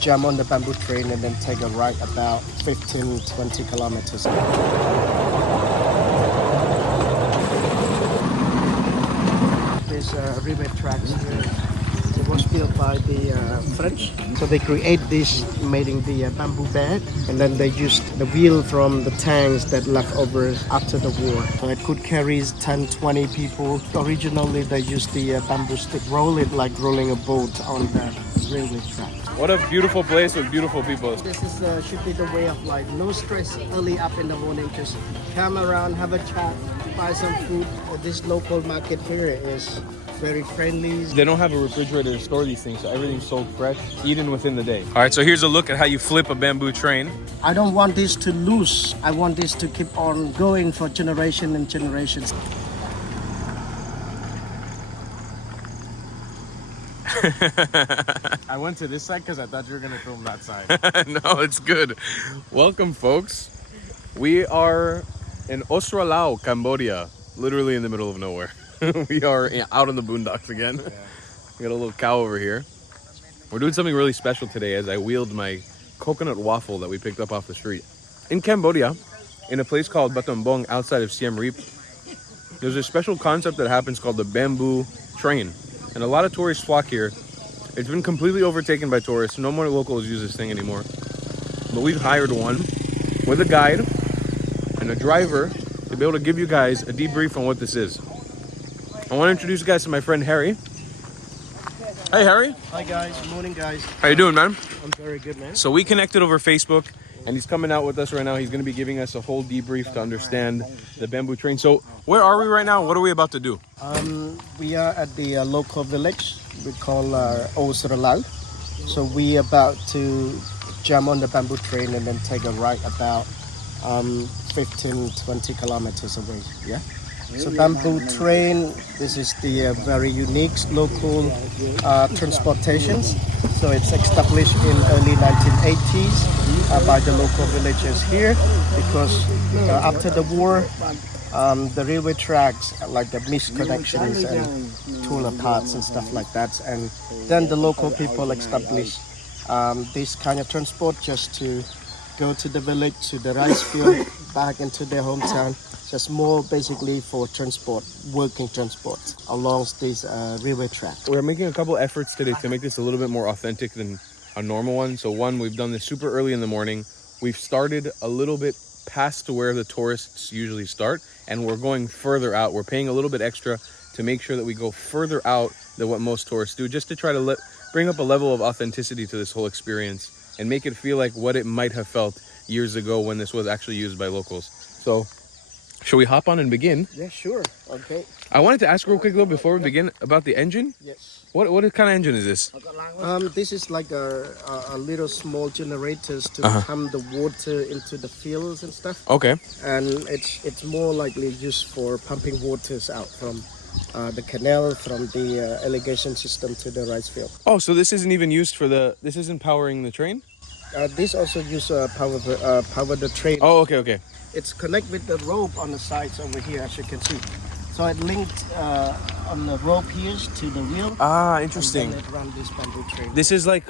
jump on the bamboo train and then take a ride about 15-20 kilometers. There's river tracks here. It was built by the French. So they create this making the bamboo bed, and then they used the wheel from the tanks that left over after the war. So it could carry 10-20 people. Originally they used the bamboo stick, roll it like rolling a boat on the railway track. What a beautiful place with beautiful people. This is should be the way of life. No stress early up in the morning. Just come around, have a chat, buy some food. This local market here is very friendly. They don't have a refrigerator to store these things, so everything's sold fresh, eaten within the day. All right, so here's a look at how you flip a bamboo train. I don't want this to lose. I want this to keep on going for generation and generations. I went to this side because I thought you were going to film that side. No, it's good. Welcome, folks. We are in Ostralao, Cambodia, literally in the middle of nowhere. We are out in the boondocks again. Yeah. We got a little cow over here. We're doing something really special today as I wheeled my coconut waffle that we picked up off the street. In Cambodia, in a place called Battambang outside of Siem Reap, there's a special concept that happens called the bamboo train. And a lot of tourists flock here. It's been completely overtaken by tourists. No more locals use this thing anymore. But we've hired one with a guide and a driver to be able to give you guys a debrief on what this is. I want to introduce you guys to my friend Harry. Hey Harry. Hi guys, good morning guys. How you doing, man? I'm very good, man. So we connected over Facebook and he's coming out with us right now. He's going to be giving us a whole debrief to understand the bamboo train. So where are we right now? What are we about to do? We are at the local village we call Ostralao. So we about to jump on the bamboo train and then take a ride about 15-20 kilometers away. Yeah. So bamboo train, this is the very unique local transportations. So it's established in early 1980s by the local villagers here because after the war, the railway tracks, like the missed connections and tool parts and stuff like that. And then the local people established this kind of transport just to go to the village, to the rice field, back into their hometown. Just more basically for transport, working transport along these railway tracks. We're making a couple efforts today to make this a little bit more authentic than a normal one. So one, we've done this super early in the morning. We've started a little bit past to where the tourists usually start, and we're going further out. We're paying a little bit extra to make sure that we go further out than what most tourists do, just to try to bring up a level of authenticity to this whole experience and make it feel like what it might have felt years ago when this was actually used by locals. So shall we hop on and begin? Yeah, sure. Okay. I wanted to ask real quick though before we begin about the engine. Yes. What kind of engine is this? This is like a little small generators to pump the water into the fields and stuff. Okay. And it's more likely used for pumping waters out from the canal, from the irrigation system to the rice field. Oh, so this isn't even used for this isn't powering the train? This also use power the train. Oh, okay. It's connected with the rope on the sides over here, as you can see. So it linked on the rope here to the wheel. Ah, interesting. And then it run this bamboo train. This is like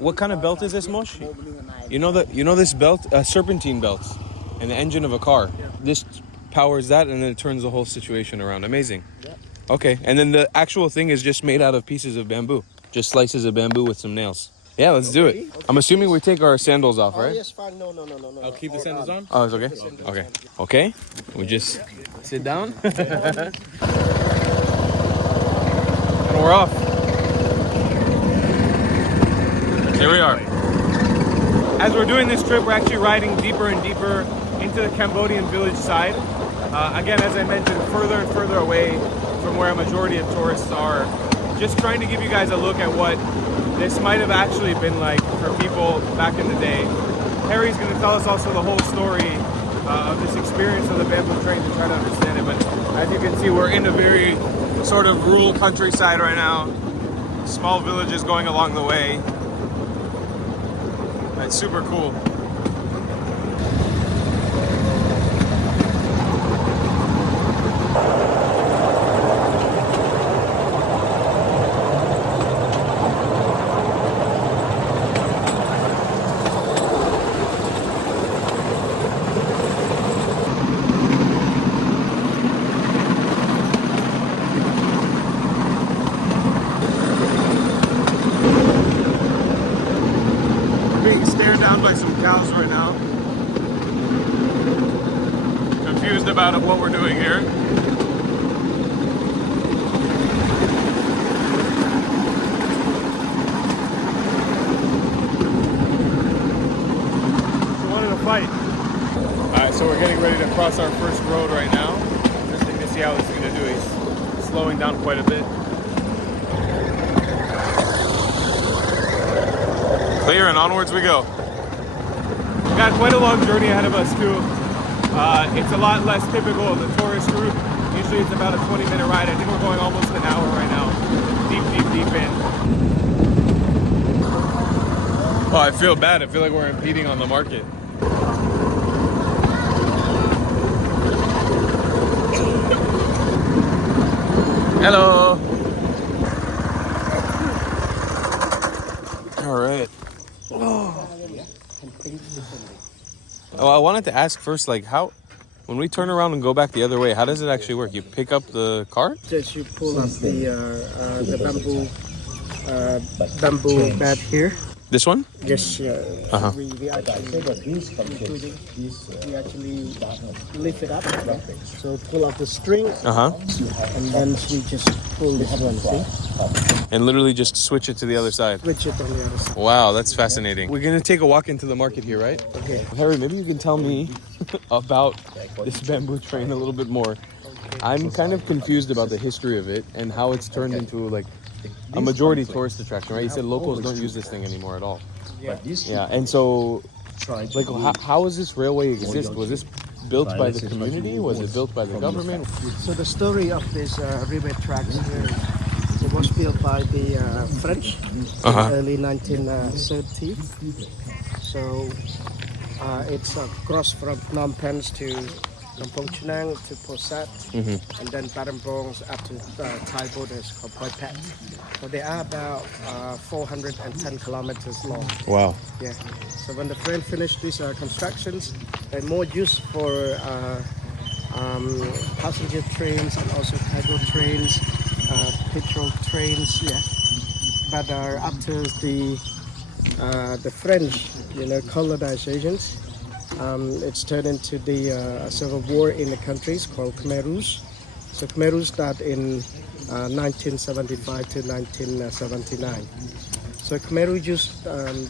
what kind of belt is this, Mosh? You know this belt, a serpentine belt, and the engine of a car. Yeah. This powers that, and then it turns the whole situation around. Amazing. Yeah. Okay, and then the actual thing is just made out of pieces of bamboo, just slices of bamboo with some nails. Yeah, let's do it. Okay. I'm assuming we take our sandals off, right? Oh, yes, fine. No. I'll keep the sandals on? Oh, it's okay? Okay. We just sit down. And we're off. Here we are. As we're doing this trip, we're actually riding deeper and deeper into the Cambodian village side. Again, as I mentioned, further and further away from where a majority of tourists are. Just trying to give you guys a look at what this might have actually been like for people back in the day. Harry's going to tell us also the whole story of this experience of the bamboo train to try to understand it. But as you can see, we're in a very sort of rural countryside right now. Small villages going along the way. It's super cool. down by some cows right now. Confused about what we're doing here. Wanted to fight. Alright, so we're getting ready to cross our first road right now. Interesting to see how this is going to do. He's slowing down quite a bit. Clear and onwards we go. We've got quite a long journey ahead of us too. It's a lot less typical of the tourist route. Usually it's about a 20-minute ride. I think we're going almost an hour right now. Deep in. Oh, I feel bad. I feel like we're impeding on the market. Hello. All right. Oh, I wanted to ask first, like, how, when we turn around and go back the other way, how does it actually work? You pick up the cart? Just you pull up the bamboo bed here. This one? Yes, Uh-huh. we actually lift it up. So pull up the string, Uh-huh. and then we just pull this one, see? And literally just switch it to the other side. Switch it on the other side. Wow, that's fascinating. We're gonna take a walk into the market here, right? Okay. Harry, maybe you can tell me about this bamboo train a little bit more. I'm kind of confused about the history of it and how it's turned into like a majority tourist attraction, right? You said locals don't use this thing anymore at all. Yeah, and so, like, how does this railway exist? Was this built by the community? Was it built by the government? So the story of this railway tracks here, it was built by the French in early 1930. So it's a cross from Phnom Penh to Kampong Chnang to Posat, and then Battambang up to Thai borders called Poi Pet. So they are about 410 kilometers long. Wow. Yeah. So when the train finished these constructions, they're more used for passenger trains and also cargo trains, petrol trains. Yeah. But up to the French, colonizations. It's turned into the civil war in the countries called Khmer Rouge. So Khmer Rouge started in 1975 to 1979. So Khmer Rouge used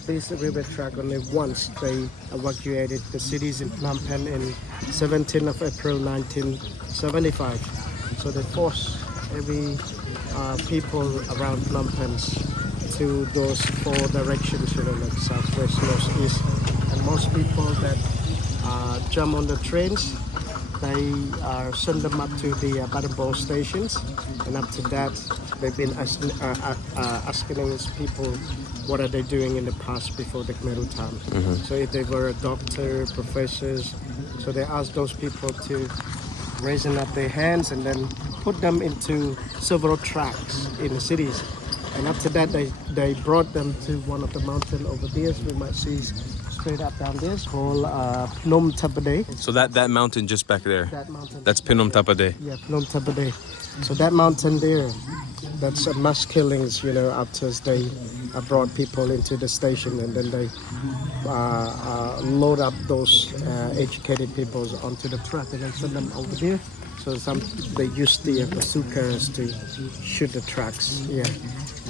this river track only once. They evacuated the cities in Phnom Penh in 17th of April 1975. So they forced every people around Phnom Penh to those four directions, like southwest, northeast. And most people that jump on the trains, they send them up to the Battambang stations, and up to that, they've been asking these people what are they doing in the past before the Khmer Rouge time. So if they were a doctor, professors, so they asked those people to raising up their hands and then put them into several tracks in the cities. And after that, they brought them to one of the mountains over there. So we might see straight up down there. It's called Phnom Tapade. So that mountain just back there, That mountain. that's Phnom Tapade. Yeah, Phnom Tapade. So that mountain there, that's a mass killings, after they brought people into the station, and then they load up those educated people onto the truck and then send them over there. So they use the bazookas to shoot the trucks,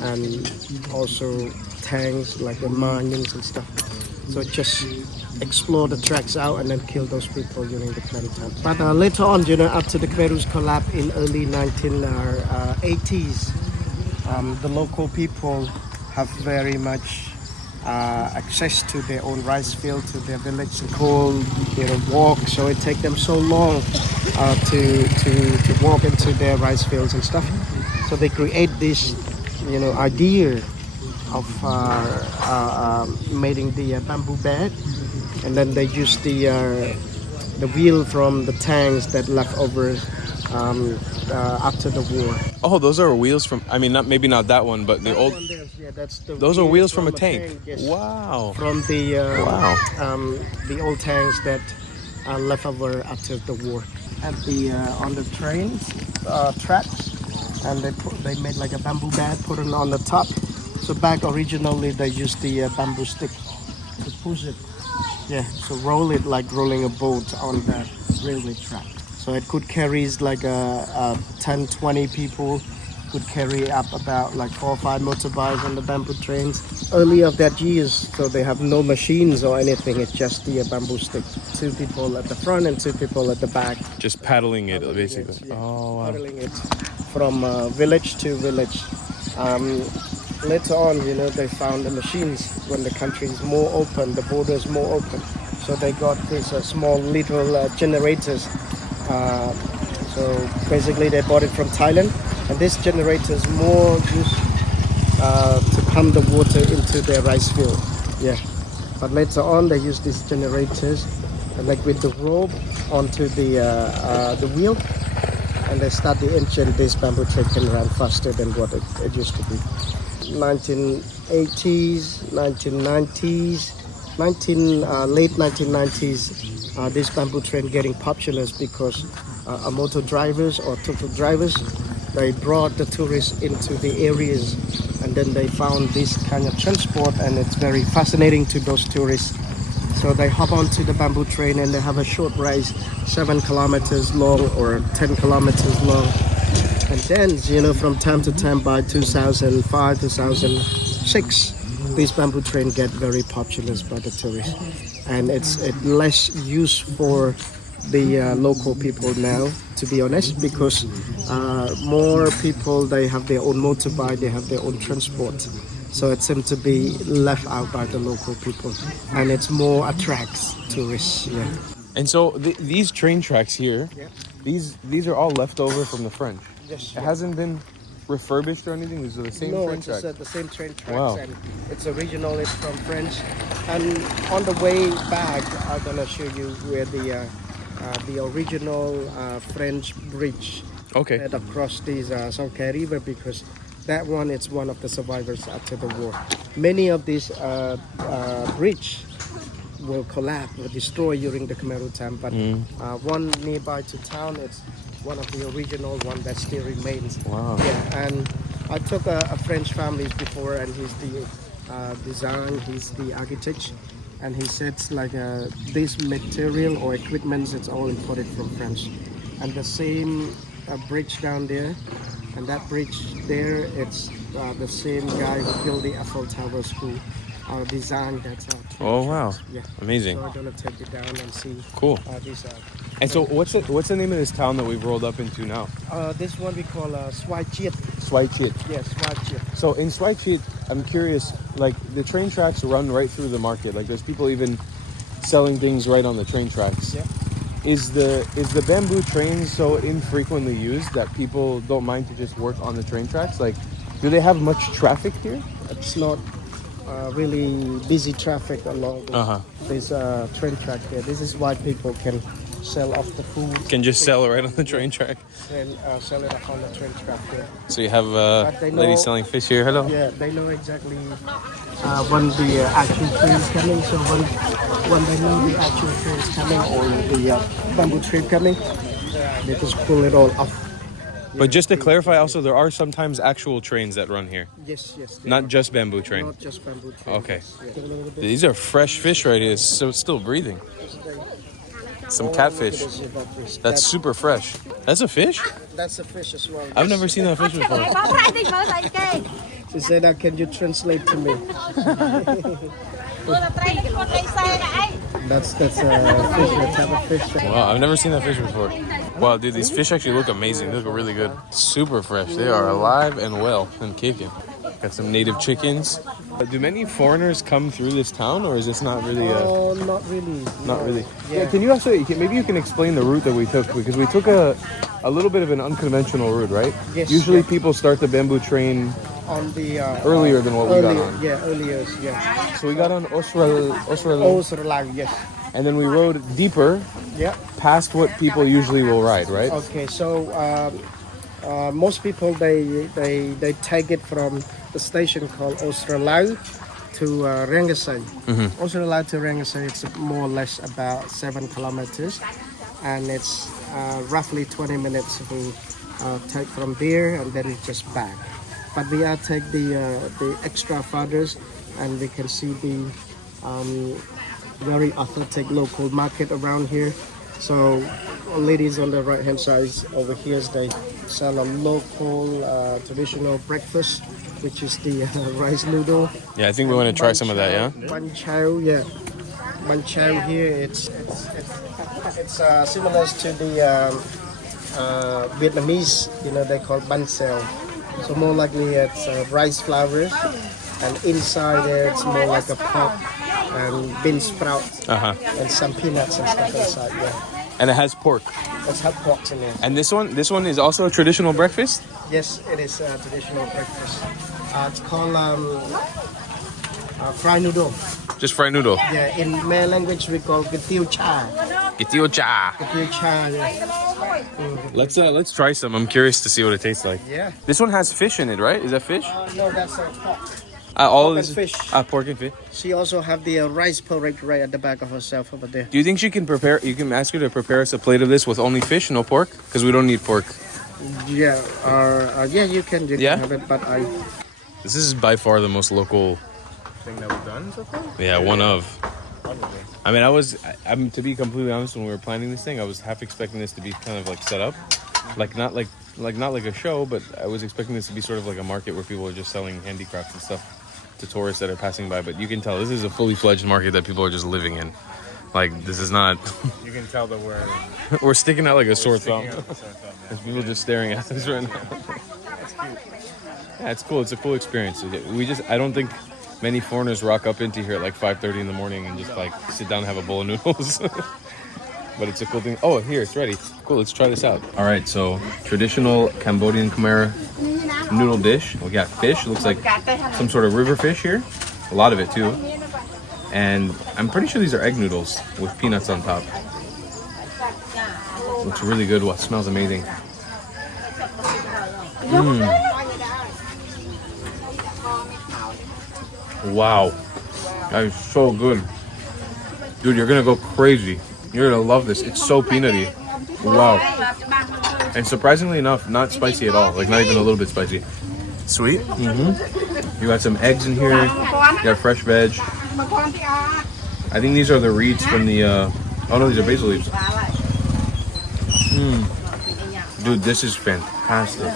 and also tanks like the mines and stuff. So just explore the tracks out and then kill those people during the Khmer Rouge time. But later on, after the Khmer Rouge collapse in early 1980s, the local people have very much access to their own rice field, to their village, called walk. So it takes them so long to walk into their rice fields and stuff. So they create this, idea of making the bamboo bed, and then they use the wheel from the tanks that left over after the war. Oh, those are wheels from, maybe not that one, but the old, that's the those are wheels from a tank. Yes. Wow. From the the old tanks that left over after the war. At the on the train tracks, and they made like a bamboo bed, put it on the top. So back originally they used the bamboo stick to push it. Yeah, so roll it like rolling a boat on the railway track. So it could carry like 10, 20 people, could carry up about like 4 or 5 motorbikes on the bamboo trains. Early of that years, so they have no machines or anything, it's just the bamboo stick. 2 people at the front and 2 people at the back. Just paddling it, basically. Yeah. Oh, wow. Paddling it from village to village. Later on, you know, they found the machines when the country is more open, the border is more open. So they got these small little generators. So basically they bought it from Thailand. And this generator is more used to pump the water into their rice field. Yeah. But later on, they use these generators like with the rope onto the wheel, and they start the engine. This bamboo train can run faster than what it used to be. 1980s, 1990s, late 1990s, this bamboo train getting popular because motor drivers or tuk-tuk drivers, they brought the tourists into the areas, and then they found this kind of transport, and it's very fascinating to those tourists. So they hop onto the bamboo train and they have a short race, 7 kilometers long or 10 kilometers long. And then, you know, from time to time, by 2005, 2006, this bamboo train get very popular by the tourists. And it's less used for the local people now, to be honest, because more people, they have their own motorbike, they have their own transport. So it seems to be left out by the local people, and it's more attracts tourists. Yeah. And so these train tracks here, these are all left over from the French. Yes. It hasn't been refurbished or anything. These are the same train tracks. No, it's the same train tracks. Wow. And it's original. It's from French. And on the way back, I'm gonna show you where the original French bridge led across this Songkhe River, because that one is one of the survivors after the war. Many of these bridge will collapse, will destroy during the Khmer Rouge time, but one nearby to town, it's one of the original one that still remains. Wow. Yeah, and I took a French family before, and he's the design, he's the architect, and he said like this material or equipment, it's all imported from France. And the same bridge down there, and that bridge there, it's the same guy who built the Eiffel Towers who designed that. Oh wow! Yeah, amazing. So I'm gonna take it down and see. Cool. These and so, what's the name of this town that we've rolled up into now? This one we call Swai Chiet. Swai Chiet. Yes, Swai Chiet. So in Swai Chiet, I'm curious. Like the train tracks run right through the market. Like there's people even selling things right on the train tracks. Yeah. Is the bamboo trains so infrequently used that people don't mind to just work on the train tracks? Like, do they have much traffic here? It's not really busy traffic along this train track here. This is why people can sell off the food. Can just sell it right on the train track. And sell it up on the train track here. So you have ladies selling fish here. Hello. Yeah, they know exactly when the actual train is coming. So when they know the actual train is coming or the bamboo train coming, they just pull it all off. But just to clarify, also there are sometimes actual trains that run here. Yes. Not just bamboo train. Not just bamboo train. Okay. Yes. These are fresh fish right here. So it's still breathing. Some catfish. That's super fresh. That's a fish? That's a fish as well. I've never seen that fish before. She said, can you translate to me? That's a fish. Let's have a fish. Wow, I've never seen that fish before. Wow, dude, these fish actually look amazing. They look really good. Super fresh. They are alive and well and kicking. Got some native chickens. Do many foreigners come through this town, or is this not really? Not really. Not really. Yeah. Can you actually? Maybe you can explain the route that we took, because we took a little bit of an unconventional route, right? Yes. Usually people start the bamboo train on the earlier than what we got on. Yeah, earlier. Yeah. So we got on Osralau. Yes. And then we rode deeper. Yeah. Past what people usually will ride, right? Okay, so most people they take it from the station called Osralau to Rengasai. Osralau to Rengasai, it's more or less about 7 kilometers, and it's roughly 20 minutes we take from there and then just back. But we are take the extra furthers, and we can see Very authentic local market around here. So ladies on the right hand side over here, they sell a local traditional breakfast, which is the rice noodle. Yeah, I think we want to try some of that, yeah? Bánh chao, yeah. Bánh chao here, it's similar to the Vietnamese, they call bánh xèo. So more likely it's rice flour, and inside there it's more like a pork and bean sprout and some peanuts and stuff inside. Yeah, And it has pork. it's hot pork in there. And this one is also a traditional breakfast? Yes, it is a traditional breakfast. It's called fried noodle. Just fried noodle. Yeah, in Malay language we call Gatiao cha. Gitiao cha. Gatiao cha. Yeah. Let's try some. I'm curious to see what it tastes like. Yeah. This one has fish in it, right? Is that fish? No, that's pork. All pork is and fish. Pork and fish. She also have the rice porridge right at the back of herself over there. Do you think she can prepare? You can ask her to prepare us a plate of this with only fish, no pork, because we don't need pork. Yeah, yeah, you can have it, but This is by far the most local thing that we've done so far. Yeah, one of. I mean, I'm to be completely honest, when we were planning this thing, I was half expecting this to be kind of like set up, not like a show, but I was expecting this to be sort of like a market where people are just selling handicrafts and stuff to tourists that are passing by. But you can tell this is a fully fledged market that people are just living in. Like, this is not. You can tell that we're sticking out like a sore thumb. There's people just staring at us right now. Yeah, it's cool. It's a cool experience. I don't think many foreigners rock up into here at like 5:30 in the morning and just like sit down and have a bowl of noodles. But it's a cool thing. Oh, here, it's ready. Cool, let's try this out. All right, so traditional Cambodian Khmer noodle dish. We got fish. Looks like some sort of river fish here. A lot of it too. And I'm pretty sure these are egg noodles with peanuts on top. Looks really good. Wow, smells amazing. Wow, that is so good. Dude, you're gonna go crazy. You're gonna love this. It's so peanutty. Wow. And surprisingly enough, not spicy at all. Like, not even a little bit spicy. Sweet. You got some eggs in here. You got fresh veg. I think these are the reeds from the, oh no, these are basil leaves. Dude, this is fantastic.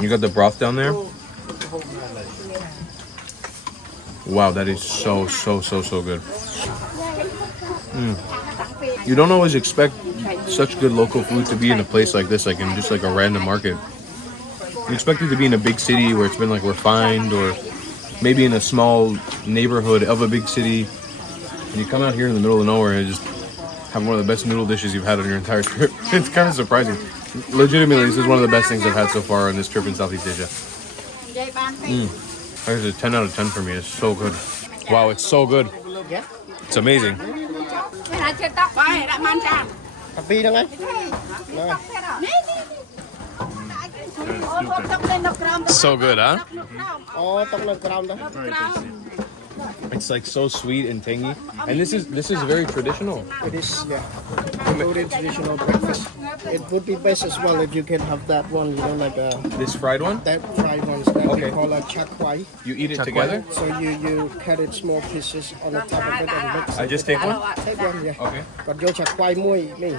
You got the broth down there. Wow, that is so good. You don't always expect such good local food to be in a place like this, like in just like a random market. You expect it to be in a big city where it's been like refined, or maybe in a small neighborhood of a big city. And you come out here in the middle of nowhere and just have one of the best noodle dishes you've had on your entire trip. It's kind of surprising. Legitimately, this is one of the best things I've had so far on this trip in Southeast Asia. That is a 10 out of 10 for me. It's so good. Wow, it's so good. It's amazing. So good, huh? It's like so sweet and tangy. And this is very traditional. It is, yeah. Cambodian traditional breakfast. It would be best as well if you can have that one, like This fried one? that fried ones that we call a chak kwai. You eat it together? So you cut it small pieces on the top of it and mix it. I just take one? Take one, yeah. Okay. But yo chak kwai mui me.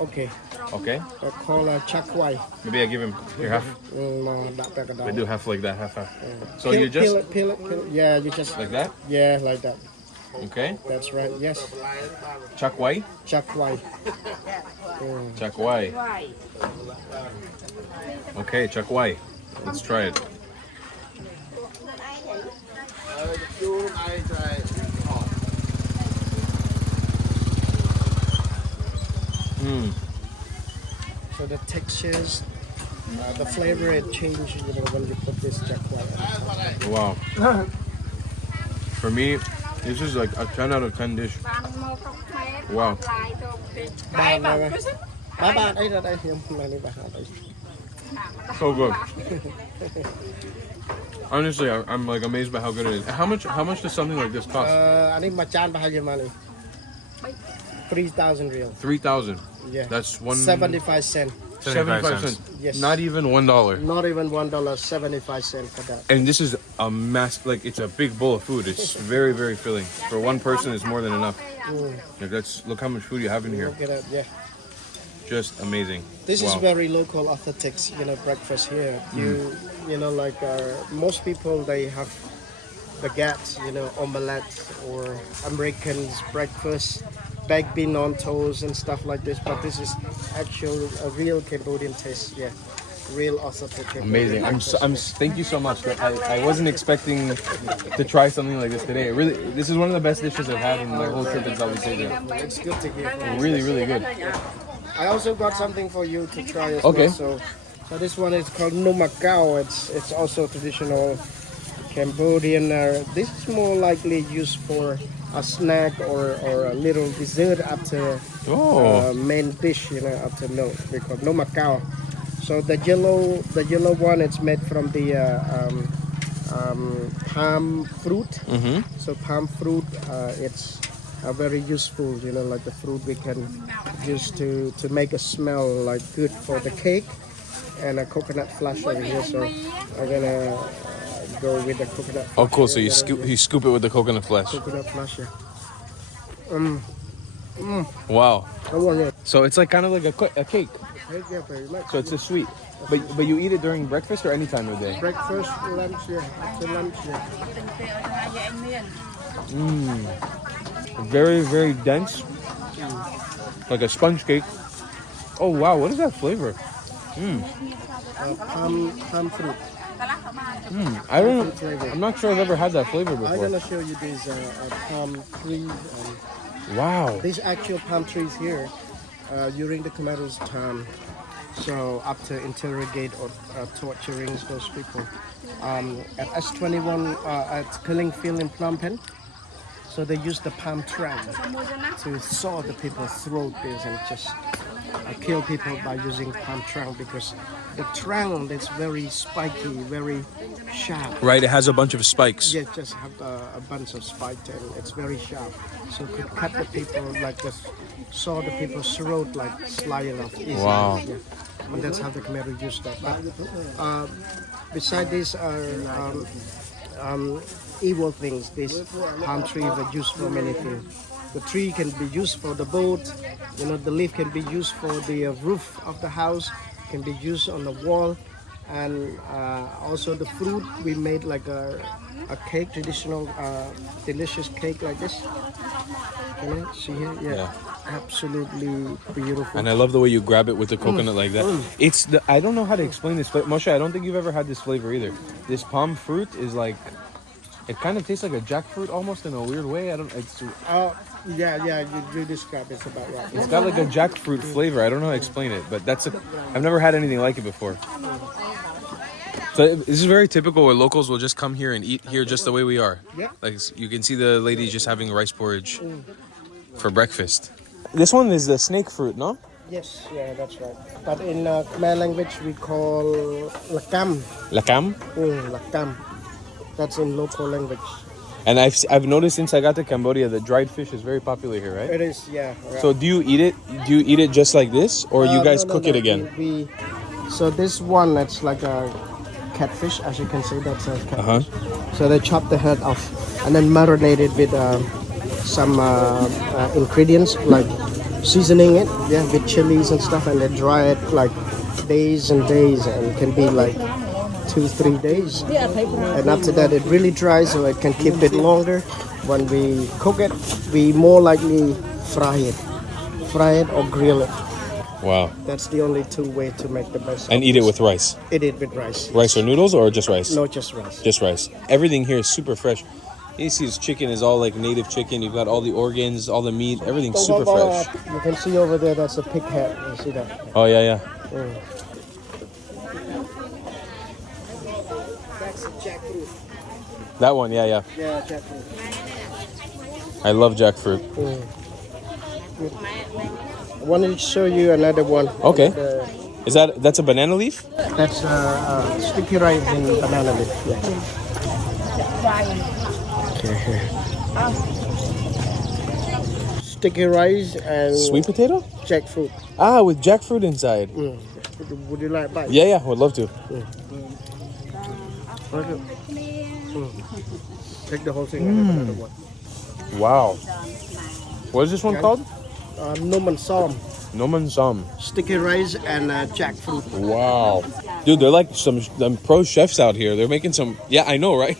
Okay. Okay. They call a chak kwai. Maybe I give him here half. I do half like that, half. So you just peel it. Yeah, you just like that? Yeah, like that. Okay. That's right. Yes. Chak Wai? Chak kwai. Chak Wai. Okay, Chak Wai. Let's try it. So the textures, the flavor, it changes when you put this chak kwai on. Wow. For me, this is like a 10 out of 10 dish. Wow. So good. Honestly, I'm like amazed by how good it is. How much does something like this cost? I think my chan bahaya money. 3,000 real. 3,000. Yeah. That's 75 cents. 75 cents. Yes. Not even $1. Not even $1.75 for that. And this is a like it's a big bowl of food. It's very, very filling. For one person, it's more than enough. Like look how much food you have in here. Look at it, yeah. Just amazing. This is Wow. very local, authentic, breakfast here. Like most people, they have baguettes, omelette or Americans breakfast, baked bean on toast and stuff like this. But this is actual a real Cambodian taste, yeah. Real authentic Cambodian Amazing. Thank you so much. I wasn't expecting to try something like this today. This is one of the best dishes I've had in my whole trip in Southeast Asia. It's good to hear. Really, really good. I also got something for you to try as Okay. well. So this one is called Numakao. It's also traditional Cambodian. This is more likely used for a snack or a little dessert after main dish, after meal. We call Numakao. So the yellow one, it's made from the palm fruit. Mm-hmm. So palm fruit, it's very useful, like the fruit we can use to make a smell like good for the cake, and a coconut flesh over here. So I'm gonna go with the coconut flesh. Oh, cool. So you scoop it with the coconut flesh. Coconut flesh, yeah. Wow. Come on, yeah. So it's like kind of like a cake. Yeah, very much. So it's a sweet. But you eat it during breakfast or any time of the day? Breakfast, lunch, yeah. After lunch, yeah. Very, very dense. Like a sponge cake. Oh wow, what is that flavor? Palm fruit. I'm not sure I've ever had that flavor I'm before. gonna show you these palm trees. Wow. These actual palm trees here during the Khmer's time. So after interrogate or torturing those people at S21 at Killing Field in Phnom Penh. So they used the palm trunk to saw the people's throat this and just kill people by using palm trunk, because the trunk is very spiky, very sharp. Right, it has a bunch of spikes. Yeah, just have a bunch of spikes and it's very sharp. So it could cut the people, like just saw the people's throat, like sliding off easily. Wow. Yeah. And that's how the Khmer used that. But beside this are evil things. These palm trees are used for many things. The tree can be used for the boat. The leaf can be used for the roof of the house. Can be used on the wall, and also the fruit we made like a cake, traditional delicious cake like this. Can you see here? Yeah. Absolutely beautiful. And I love the way you grab it with the coconut like that. I don't know how to explain this, but Moshe, I don't think you've ever had this flavor either. This palm fruit is like, it kind of tastes like a jackfruit almost in a weird way. Yeah, you described it's about right. It's got like a jackfruit flavor. I don't know how to explain it, but I've never had anything like it before. So this is very typical where locals will just come here and eat here just the way we are. Yeah. Like you can see the lady just having rice porridge for breakfast. This one is the snake fruit, no? Yes, yeah, that's right. But in Khmer language we call lakam. Lakam? Lakam. That's in local language. And I've noticed since I got to Cambodia that dried fish is very popular here, right? It is, yeah. Right. So do you eat it? Do you eat it just like this, or you guys cook it again? So this one, it's like a catfish, as you can see. That's a catfish. So they chop the head off and then marinate it with some ingredients like seasoning it, with chilies and stuff, and they dry it like days and days, and can be like 2-3 days. And after that it really dries, so it can keep it longer. When we cook it, we more likely fry it or grill it. Wow. That's the only two ways to make the best. And eat it with rice? Eat it with rice. Rice or noodles or just rice? No, just rice. Just rice. Everything here is super fresh. You see this chicken is all like native chicken. You've got all the organs, all the meat, everything's super fresh. You can see over there, that's a pig head. You see that? Oh, yeah. That's a jackfruit. That one, yeah. Yeah, jackfruit. I love jackfruit. I wanted to show you another one. Okay. That's a banana leaf? That's sticky rice in banana leaf. Yeah. Sticky rice and Sweet potato? jackfruit. Ah, with jackfruit inside. Would you like bite? Yeah, would love to. Take the whole thing. I have another one. Wow. What is this one called? Noman Som. Noman Som. Sticky rice and jackfruit. Wow. Dude, they're like some pro chefs out here. They're making some... Yeah, I know, right?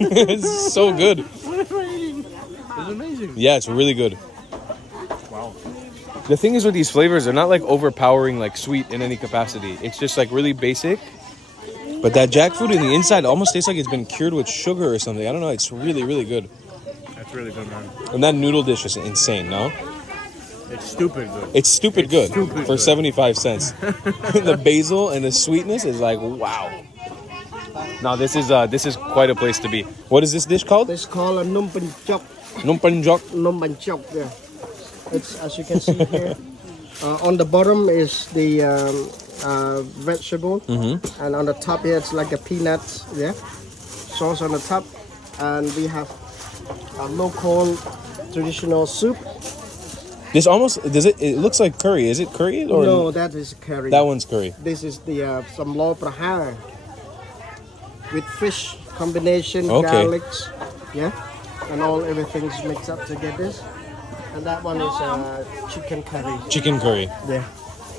It's so good. It's amazing. Yeah, it's really good. Wow. The thing is with these flavors, they're not like overpowering, like sweet in any capacity. It's just like really basic. But that jackfruit in the inside almost tastes like it's been cured with sugar or something. I don't know. It's really, really good. That's really good, man. And that noodle dish is insane, no? It's stupid good. It's stupid good stupid for good. 75 cents. The basil and the sweetness is like, wow. Now this is quite a place to be. What is this dish called? It's called a Num Pan Chok. Num Pan Chok. Num Pan Chok, yeah. It's, as you can see here, on the bottom is the vegetable, and on the top here it's like a peanuts, yeah. Sauce on the top, and we have a local traditional soup. This almost it looks like curry. Is it curry or no? That is curry. That one's curry. This is the some lo prahar with fish combination, Okay. garlics, yeah, and everything's mixed up together. And that one is chicken curry. Chicken curry. Yeah.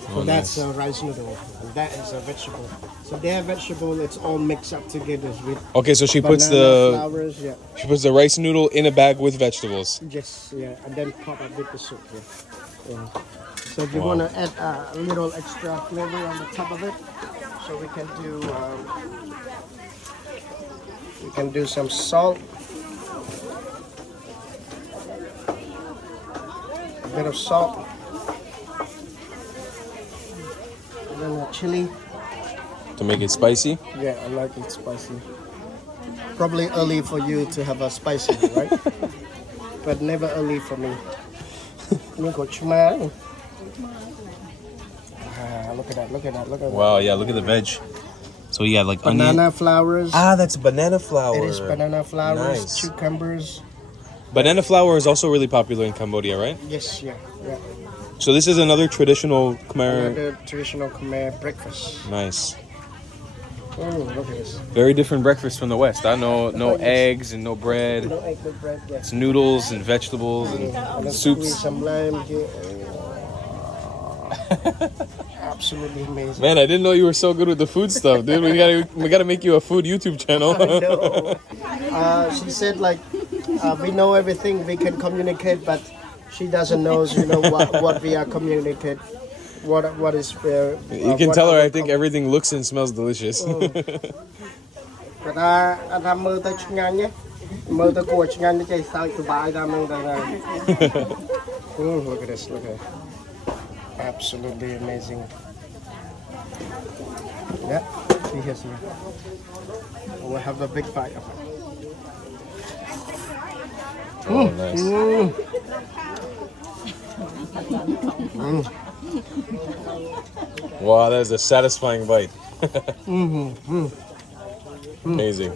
So Oh, that's nice. a rice noodle, and that is a vegetable. So their vegetable, it's all mixed up together with Okay, so she puts banana flowers, yeah. she puts the rice noodle in a bag with vegetables. Yes, yeah, and then pop up with the soup. Yeah. So if you want to add a little extra flavor on the top of it, so we can do some salt, a bit of salt, and then a chili. To make it spicy. Yeah, I like it spicy. Probably early for you to have a spicy, right? But never early for me. Look at that, look at that, look at that. Wow, yeah, look at the veg. So yeah, like Banana onion. flowers. Ah, that's banana flour. It is banana flowers, Nice. cucumbers. Banana flour is also really popular in Cambodia, right? Yes, yeah. So this is another traditional Khmer. Another traditional Khmer breakfast. Nice. Oh, look at this. Very different breakfast from the West. I know no eggs and no bread. No egg, no bread, yeah. It's noodles and vegetables And and then soups. some lime here. Absolutely amazing. Man, I didn't know you were so good with the food stuff, dude. We gotta make you a food YouTube channel. I know. She said like we know everything, we can communicate, but she doesn't know, what we are communicate. What is fair. You can tell her I think everything looks and smells delicious. Look at this, look at it. Absolutely amazing. Yeah, see here, see here. We'll have a big bite of it. Oh, nice. Wow, that is a satisfying bite. Amazing.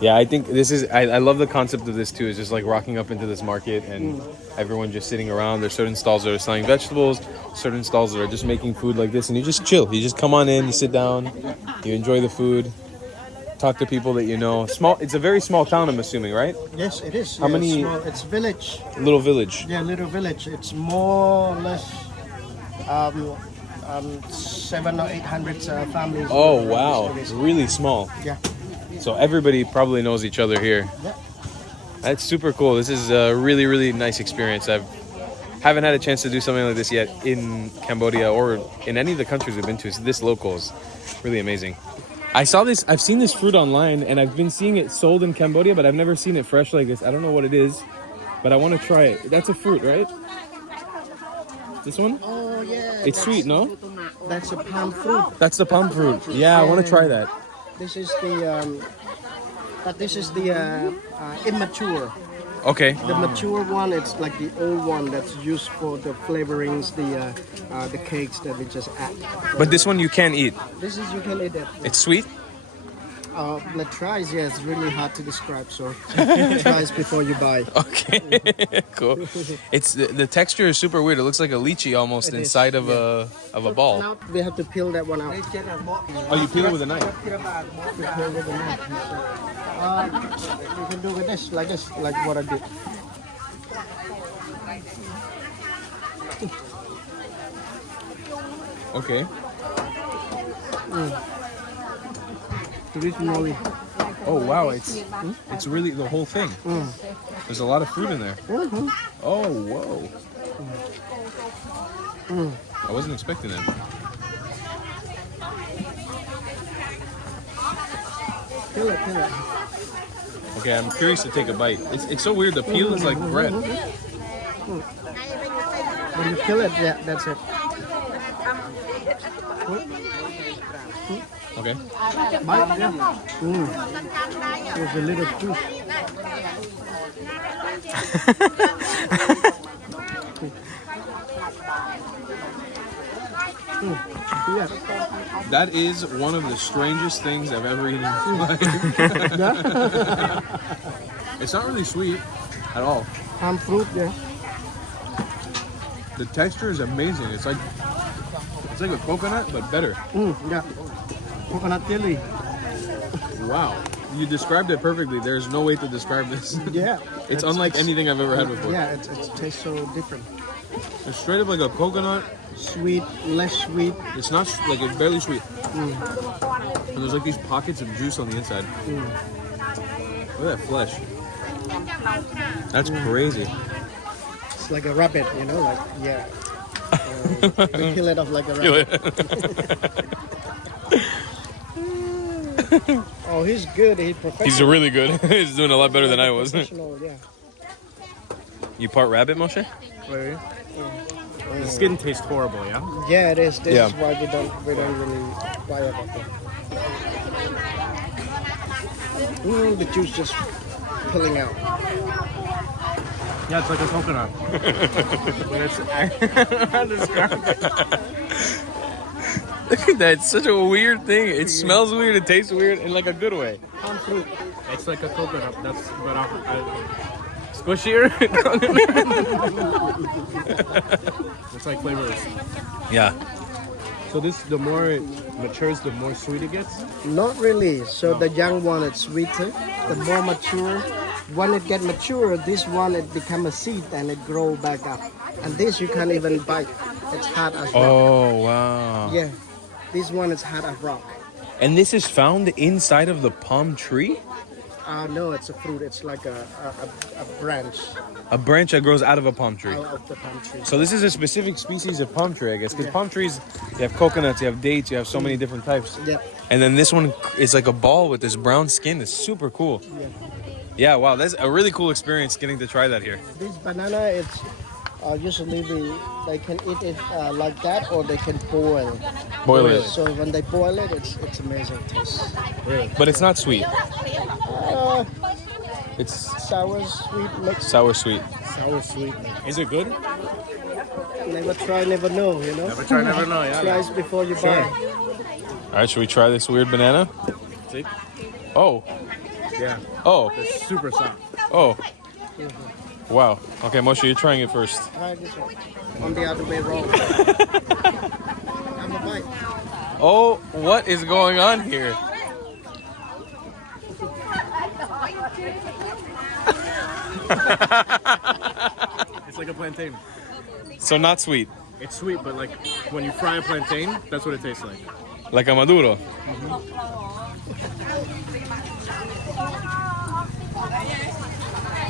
Yeah, I think this is, I love the concept of this too. It's just like rocking up into this market and everyone just sitting around. There's certain stalls that are selling vegetables, certain stalls that are just making food like this, and you just chill. You just come on in, you sit down, you enjoy the food, talk to people that you know. It's a very small town, I'm assuming, right? Yes, it is. How many- It's village. Little village. Yeah, little village. It's more or less 700 or 800 families. Oh, around wow. this area. Really small. Yeah. So everybody probably knows each other here. Yeah. That's super cool. This is a really, really nice experience. I haven't had a chance to do something like this yet in Cambodia or in any of the countries we've been to. So this local is really amazing. I've seen this fruit online and I've been seeing it sold in Cambodia, but I've never seen it fresh like this. I don't know what it is, but I want to try it. That's a fruit, right? This one? Oh, yeah. It's sweet, no? That's a palm fruit. That's the palm fruit. Yeah, I want to try that. This is the immature. Okay. The mature one, it's like the old one that's used for the flavorings, the cakes that we just add. But this one you can't eat. This is, you can eat it. It's sweet? The tries, yeah, it's really hard to describe. So tries before you buy. Okay, cool. It's the texture is super weird. It looks like a lychee almost It is, inside of a ball. Now we have to peel that one out. Oh, you peel it with a knife. We peel with a knife. You can do with this, like what I did. Okay. Originally. Oh wow, it's really the whole thing. There's a lot of fruit in there. Oh whoa. I wasn't expecting that. Peel it. Okay, I'm curious to take a bite. It's so weird. The peel is like bread. When you peel it, yeah, that's it. Okay. Bite, yeah. There's a little juice. Yeah. That is one of the strangest things I've ever eaten in my life. It's not really sweet at all. Palm fruit, yeah. The texture is amazing. It's like a coconut, but better. Yeah. Coconut chili. Wow. You described it perfectly. There's no way to describe this. Yeah. It's unlike anything I've ever had before. Yeah, it tastes so different. It's straight up like a coconut. Sweet, less sweet. It's not like it's barely sweet. And there's like these pockets of juice on the inside. Look at that flesh. That's crazy. It's like a rabbit, you know, like, yeah. We kill it off like a rabbit. Oh, he's good. He's professional. He's really good. He's doing a lot better than I was. Professional, yeah. You part rabbit, Moshe? Really? The skin tastes horrible, yeah? Yeah, it is. This Yeah. is why we don't really buy it. The juice just pulling out. Yeah, it's like a coconut. But it's, I describe it. Look at that. It's such a weird thing. It smells weird. It tastes weird in like a good way. Palm fruit. It's like a coconut. That's but squishier. It's like flavors. Yeah. So the more it matures, the more sweet it gets. Not really. So the young one, it's sweeter. The more mature, when it get mature, this one it become a seed and it grow back up. And this you can't even bite. It's hard as rock. Oh, wow. Yeah. This one is hard as rock. And this is found inside of the palm tree? No, it's a fruit. It's like a branch A branch that grows out of a palm tree. out of the palm tree. So this is a specific species of palm tree, I guess. Because palm trees, you have coconuts, you have dates, you have so many different types. Yeah. And then this one is like a ball with this brown skin. It's super cool. Yeah, wow. That's a really cool experience getting to try that here. This banana, it's usually they can eat it like that, or they can boil. Boil it. So when they boil it, it's amazing taste. But it's not sweet. It's Sour, sweet, mixed. sour sweet. Sour sweet. Is it good? Never try, never know, you know? Never try, never know, yeah. Tries before you buy. All right, should we try this weird banana? See? Oh. Yeah. Oh. It's super soft. Oh. Wow. Okay, Moshe, you're trying it first. Try this one. On the other way wrong. Have a bite. Oh, what is going on here? It's like a plantain. So not sweet. It's sweet, but like when you fry a plantain, that's what it tastes like. Like a maduro.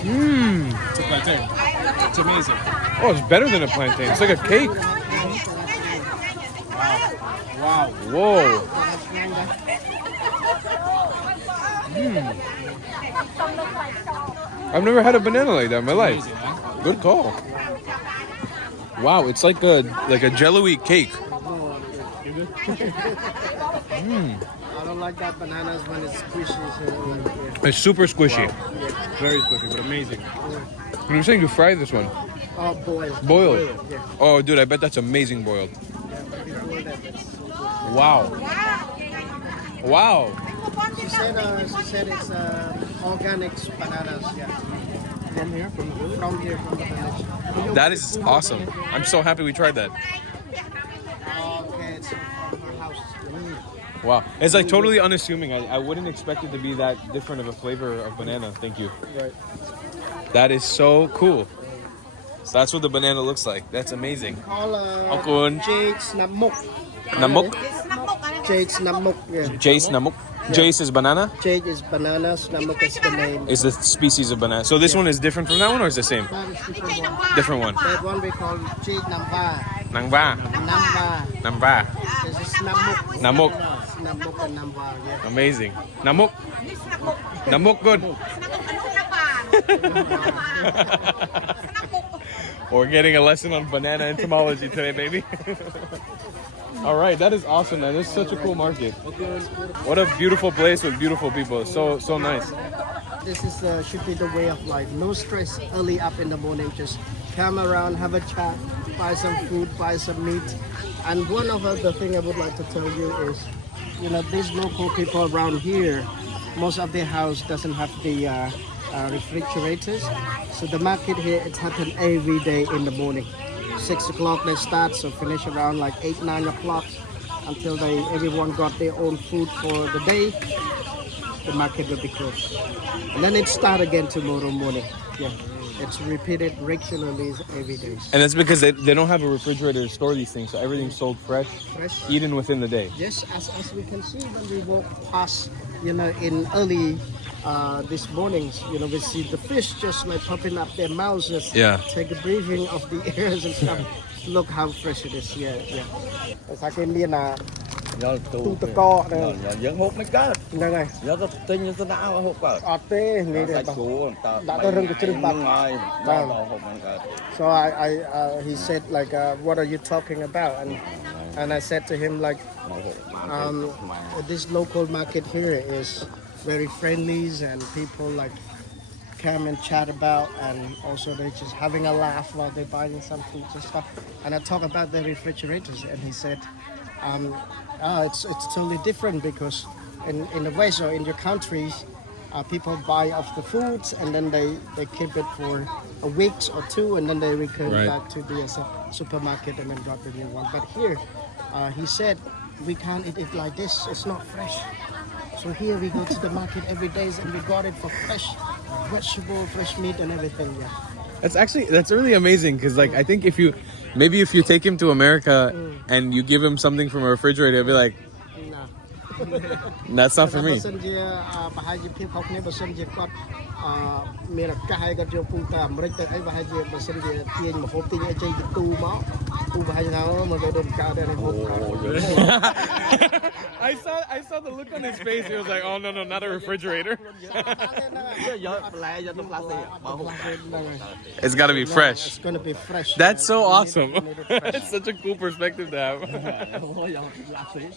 It's a plantain. It's amazing. Oh, it's better than a plantain. It's like a cake. Wow. Whoa. I've never had a banana like that in my life. Amazing, man. Good call. Wow, it's like a jello-y cake. I don't like that bananas when it's squishy. So like, yeah. It's super squishy. Very squishy, but amazing. You're saying you fry this one? Oh, boiled. Boiled? Yeah. Oh, dude, I bet that's amazing boiled. Yeah, but before that, that's so good. Wow. Wow. She said it's organic bananas. Yeah. From here, from the village? From here, from the village. That is awesome. I'm so happy we tried that. Okay, it's from her house. Wow. It's like totally unassuming. I wouldn't expect it to be that different of a flavor of banana. Thank you. Right. That is so cool. So that's what the banana looks like. That's amazing. All Akun. Jade's namuk. Namuk? Jade's namuk. Yeah. Jace namuk. Jace is banana? Jade is bananas. Namuk is the name. Is the species of banana. So this one is different from that one or is the same? That is different one. Different one. That one we call Jade Namba. Nangba. Namba. Namba. This is namuk. Namuk. It's namuk and namba. Yeah. Amazing. Namuk. Namuk good. We're getting a lesson on banana entomology today, baby. All right, that is awesome, man. This is such a cool market. What a beautiful place with beautiful people. So nice. This is should be the way of life. No stress. Early up in the morning, just come around, have a chat, buy some food, buy some meat. And one of the thing I would like to tell you is, you know, these local people around here, most of their house doesn't have the refrigerators. So the market here, it happens every day in the morning. 6 o'clock they start, so finish around like 8, 9 o'clock until everyone got their own food for the day. The market will be closed. And then it start again tomorrow morning. Yeah. It's repeated regularly every day. And that's because they don't have a refrigerator to store these things, so everything's sold fresh, eaten within the day. Yes, as we can see when we walk past, you know, in early this mornings, you know, we see the fish just like popping up their mouths, just take a breathing of the airs and stuff. Look how fresh it is. Yeah. Tu tơ co đây. Vẫn hút mấy cái. Đây này. Giờ có tinh như thế nào hút vào. Tê, nghĩ đây. Đã tôi rừng cái chân bạc. So he said like, what are you talking about? And I said to him like, this local market here is very friendly and people like come and chat about, and also they're just having a laugh while they're buying some food and stuff. And I talk about the refrigerators, and he said, it's totally different because in the West or in your countries, people buy off the foods and then they keep it for a week or two, and then they return back to the supermarket and then got the new one. But here, he said, we can't eat it like this. It's not fresh. So here we go to the market every day and we got it for fresh vegetable, fresh meat and everything. Yeah. That's really amazing because like I think if you take him to America and you give him something from a refrigerator, he'll be like, that's not for me. I saw the look on his face. He was like, oh no, not a refrigerator. It's got to be fresh. It's going to be fresh. That's so awesome. It's such a cool perspective to have.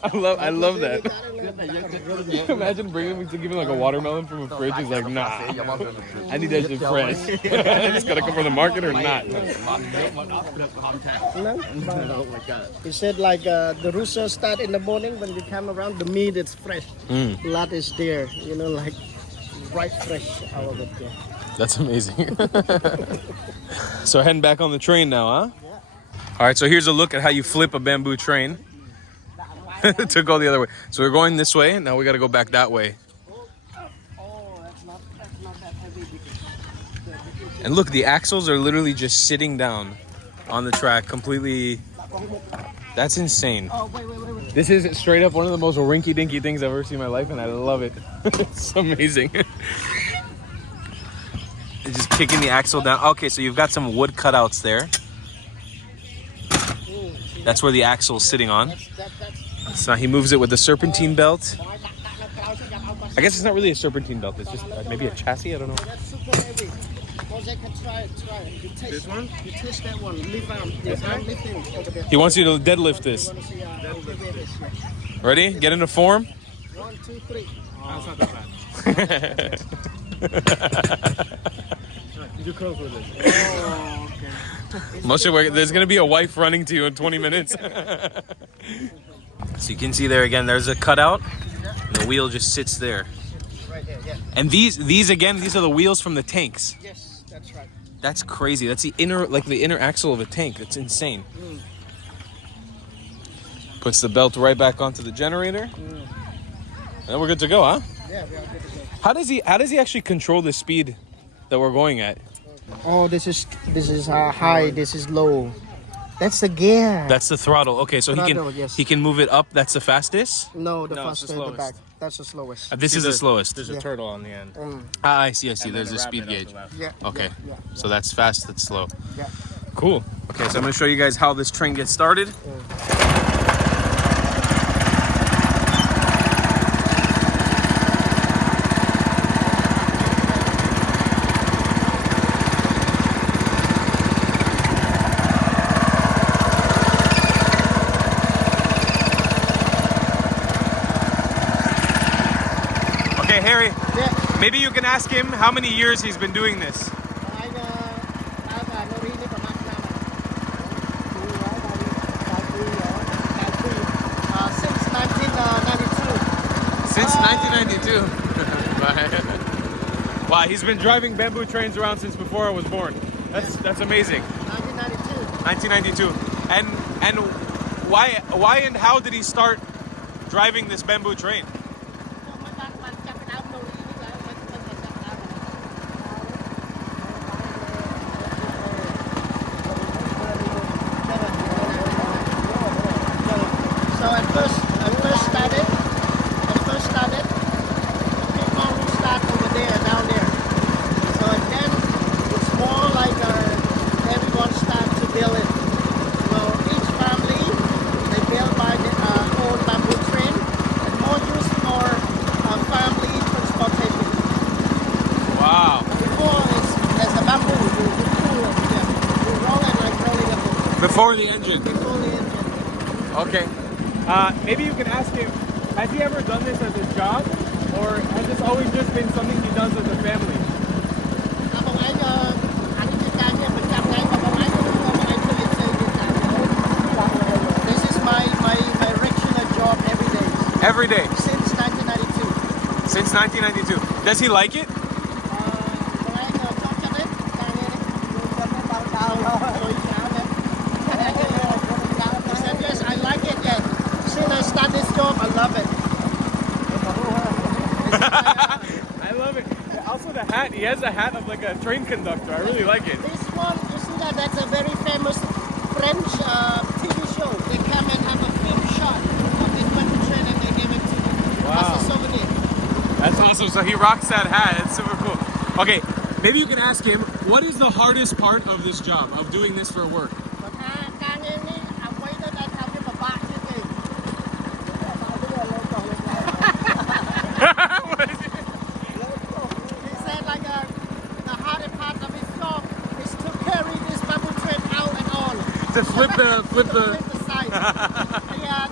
I love that. Imagine bringing him to give him like a watermelon from a fridge. He's like, nah, I need that shit fresh. It's gotta come from the market or not. He said like the rooster start in the morning when you come around, the meat is fresh. Blood is there, you know, like right fresh out of it. Yeah. That's amazing. So heading back on the train now, huh? Yeah. All right, so here's a look at how you flip a bamboo train. To go the other way. So we're going this way, now we gotta go back that way. That's not that heavy. And look, the axles are literally just sitting down on the track completely. That's insane. Oh, wait. This is straight up one of the most rinky-dinky things I've ever seen in my life, and I love it. It's amazing. It's just kicking the axle down. Okay, so you've got some wood cutouts there. That's where the axle is sitting on. So he moves it with the serpentine belt. I guess it's not really a serpentine belt. It's just maybe a chassis. I don't know. That's super heavy. Try it. You taste this one? You taste that one. Leave out. There's everything over there. He wants you to deadlift this. Ready? Get into form. 1, 2, 3. That's not that bad. You do curls with it. Oh, okay. Moshe, there's going to be a wife running to you in 20 minutes. So you can see there again, there's a cutout. The wheel just sits there. Right there, yeah. And these again, these are the wheels from the tanks. Yes, that's right. That's crazy. That's the inner axle of a tank. That's insane. Puts the belt right back onto the generator. And we're good to go, huh? Yeah, we are good to go. How does he actually control the speed that we're going at? Oh, this is high, this is low. That's the gear. That's the throttle. Okay, so Throttle, yes. he can move it up. That's the fastest. No, the No, it's the faster in the back. slowest. That's the slowest. This is the slowest. There's a turtle on the end. I see. And then There's a rabbit speed on the gauge. left. Yeah. Okay. Yeah, So that's fast. That's slow. yeah. Cool. Okay, so I'm gonna show you guys how this train gets started. Okay, Harry. Yeah. Maybe you can ask him how many years he's been doing this. Since 1992. Since 1992. Wow, he's been driving bamboo trains around since before I was born. That's amazing. 1992. 1992. And why and how did he start driving this bamboo train? So at first started, the people who start over there, down there. So and then it's more like everyone starts to build it. So each family, they build by their own bamboo train and more used for family transportation. Wow. Before there's a bamboo, you roll it like rolling a boat. Before the engine. Before the engine. Okay. Maybe you can ask him, has he ever done this as a job? Or has this always just been something he does as a family? This is my regular job every day. Every day. Since 1992. Since 1992. Does he like it? Yes, I like it. Yes. Since I start this job, I love it. I love it. Also the hat, he has a hat of like a train conductor. I really like it. This one, you see that's a very famous French TV show. They come and have a film shot of this bamboo train and they give it to me. Wow. That's a souvenir. That's awesome. So he rocks that hat. It's super cool. Okay, maybe you can ask him, what is the hardest part of this job, of doing this for work? He said like the hardest part of his job is to carry this bamboo train out and on. To flip the Flip the side.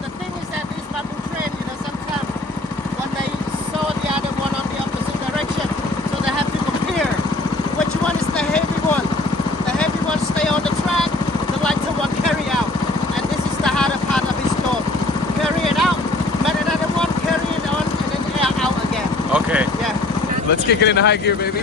The thing is that this bamboo train, sometimes when they saw the other one on the opposite direction, so they have to compare which one is the heavy one. The heavy one stay on the track, the lighter one carry out. And this is the harder part of his job. Carry it out, let another one carry it on, and then air out again. Okay, Yeah. let's kick it into high gear, baby.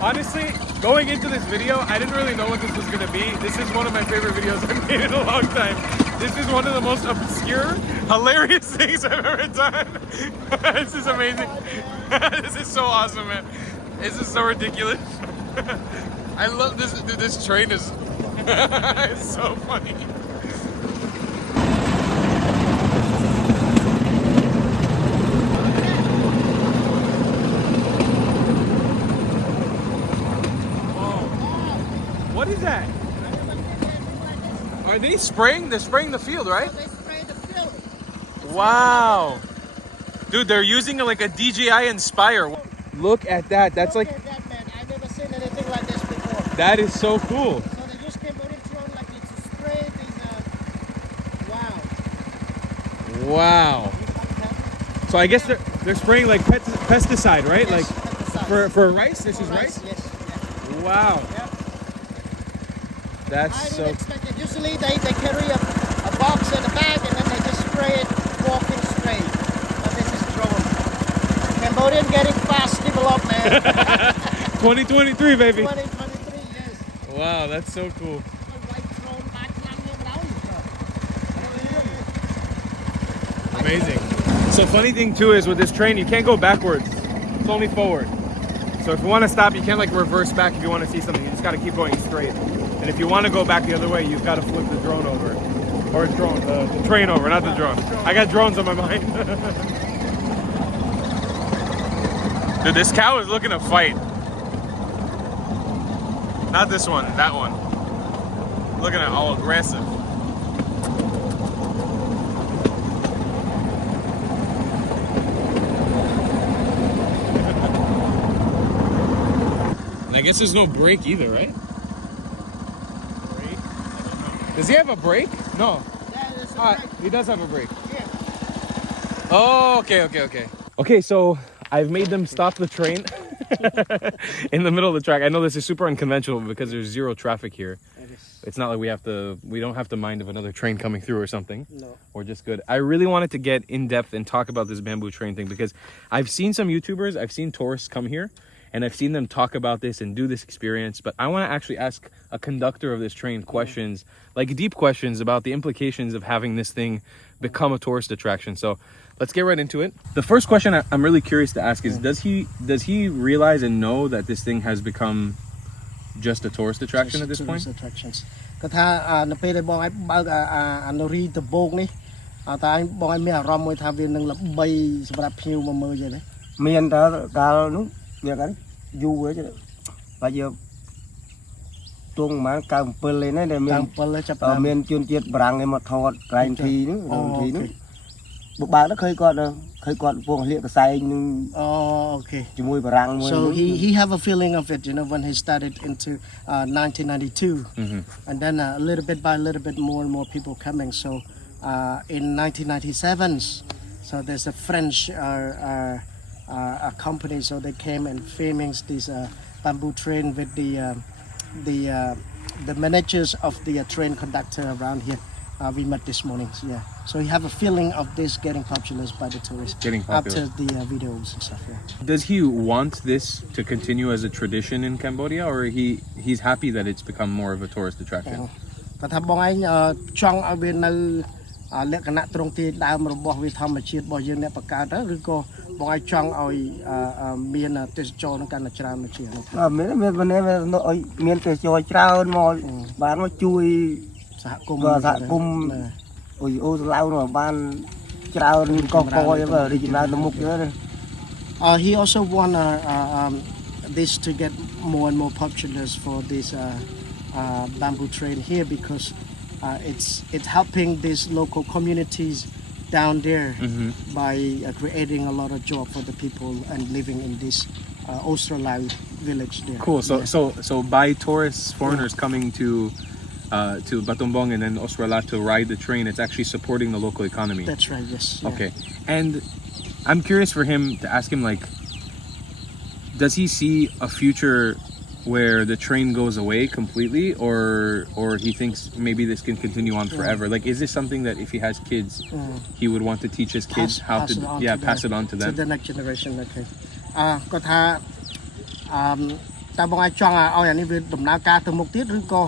Honestly, going into this video, I didn't really know what this was gonna be. This is one of my favorite videos I've made in a long time. This is one of the most obscure, hilarious things I've ever done. This is amazing. This is so awesome, man. This is so ridiculous. I love this. Dude, this train is it's so funny. What is that? Are they spraying? They're spraying the field, right? They spray the field. Wow. Dude, they're using like a DJI Inspire. Look at that. That's Look like, at that, man. I've never seen anything like this before. that is so cool. So they use Cambodian drone like to spray these. Wow. Wow. So I guess they're spraying like pesticide, right? Yes, Like pesticide. for rice. This is For rice. Yes. Yeah. Wow. Yep. That's I so. didn't expect it. Usually they carry a box and a bag and then they just spray it walking straight. But this is Cambodian getting fast development. 2023, baby. 2023, yes. Wow, that's so cool. Amazing. So funny thing too is with this train, you can't go backwards. It's only forward. So if you want to stop, you can't like reverse back if you want to see something. You just got to keep going straight. And if you want to go back the other way, you've got to flip the drone over. Or the train over, not the drone. I got drones on my mind. Dude, this cow is looking to fight. Not this one, that one. Looking at all aggressive. And I guess there's no brake either, right? Brake? Does he have a brake? No. Yeah, there's a brake. He does have a brake. Yeah. Oh, okay. Okay, so I've made them stop the train in the middle of the track. I know this is super unconventional because there's zero traffic here. It's not like we don't have to mind of another train coming through or something. No. We're just good. I really wanted to get in depth and talk about this bamboo train thing because I've seen some YouTubers, I've seen tourists come here and I've seen them talk about this and do this experience, but I want to actually ask a conductor of this train questions, like deep questions about the implications of having this thing become a tourist attraction. So let's get right into it. The first question I'm really curious to ask is, does he realize and know that this thing has become just a tourist attraction at this point? Tourist attractions. ก็ថានៅពេលដែលបងឲ្យបើកអានរីដំបូងនេះតែបងឲ្យមានអារម្មណ៍មួយថាវានឹងល្បីសម្រាប់ភ្ញៀវមកមើលចឹងណាមានតើកាលនោះវាកាលយូរហើយបើយកទងប្រហែល97លេងហ្នឹងដែលមាន97ចាប់បានមានជនជាតិបារាំងឯមកថតក្រែងធីនោះធីនោះបើកទៅឃើញគាត់ពងលាកកសែងនឹងជាមួយបារាំងមួយ So he have a feeling of it, you know, when he started into 1992 and then a little bit by little bit more and more people coming. So in 1997 so there's a French a company, so they came and filming this bamboo train with the managers of the train conductor around here. We met this morning, so yeah. So you have a feeling of this getting popular by the tourists after the videos and stuff. Yeah. Does he want this to continue as a tradition in Cambodia, or he's happy that it's become more of a tourist attraction? គាត់ថាបងឯងចង់ឲ្យវានៅលក្ខណៈត្រង់ទីដើមរបស់វាធម្មជាតិរបស់យើងអ្នកបង្កើតទៅឬក៏បងឯងចង់ឲ្យមានទេសចរណ៍នឹងកាន់តែច្រើនមកជាងនោះមានឲ្យមានទេសចរណ៍ច្រើនមកបានមកជួយ សហគមន៍អូយអូស្លាវនោះបានច្រើនកកកយរីកឡើងទៅមុខទៅ He also want this to get more and more popular for this bamboo train here because it's helping these local communities down there by creating a lot of job for the people and living in this Australao village there. Cool. So by tourists, foreigners coming to Battambang and then Australia to ride the train, it's actually supporting the local economy. That's right, yes. Yeah. Okay. And I'm curious for him to ask him, like, does he see a future where the train goes away completely, or he thinks maybe this can continue on forever? Like, is this something that if he has kids, he would want to teach his kids how to pass it on to them? To the next generation, okay. គាត់ថាតើបងអាចចង់ឲ្យអានេះវាដំណើរការទៅមុខទៀតឬក៏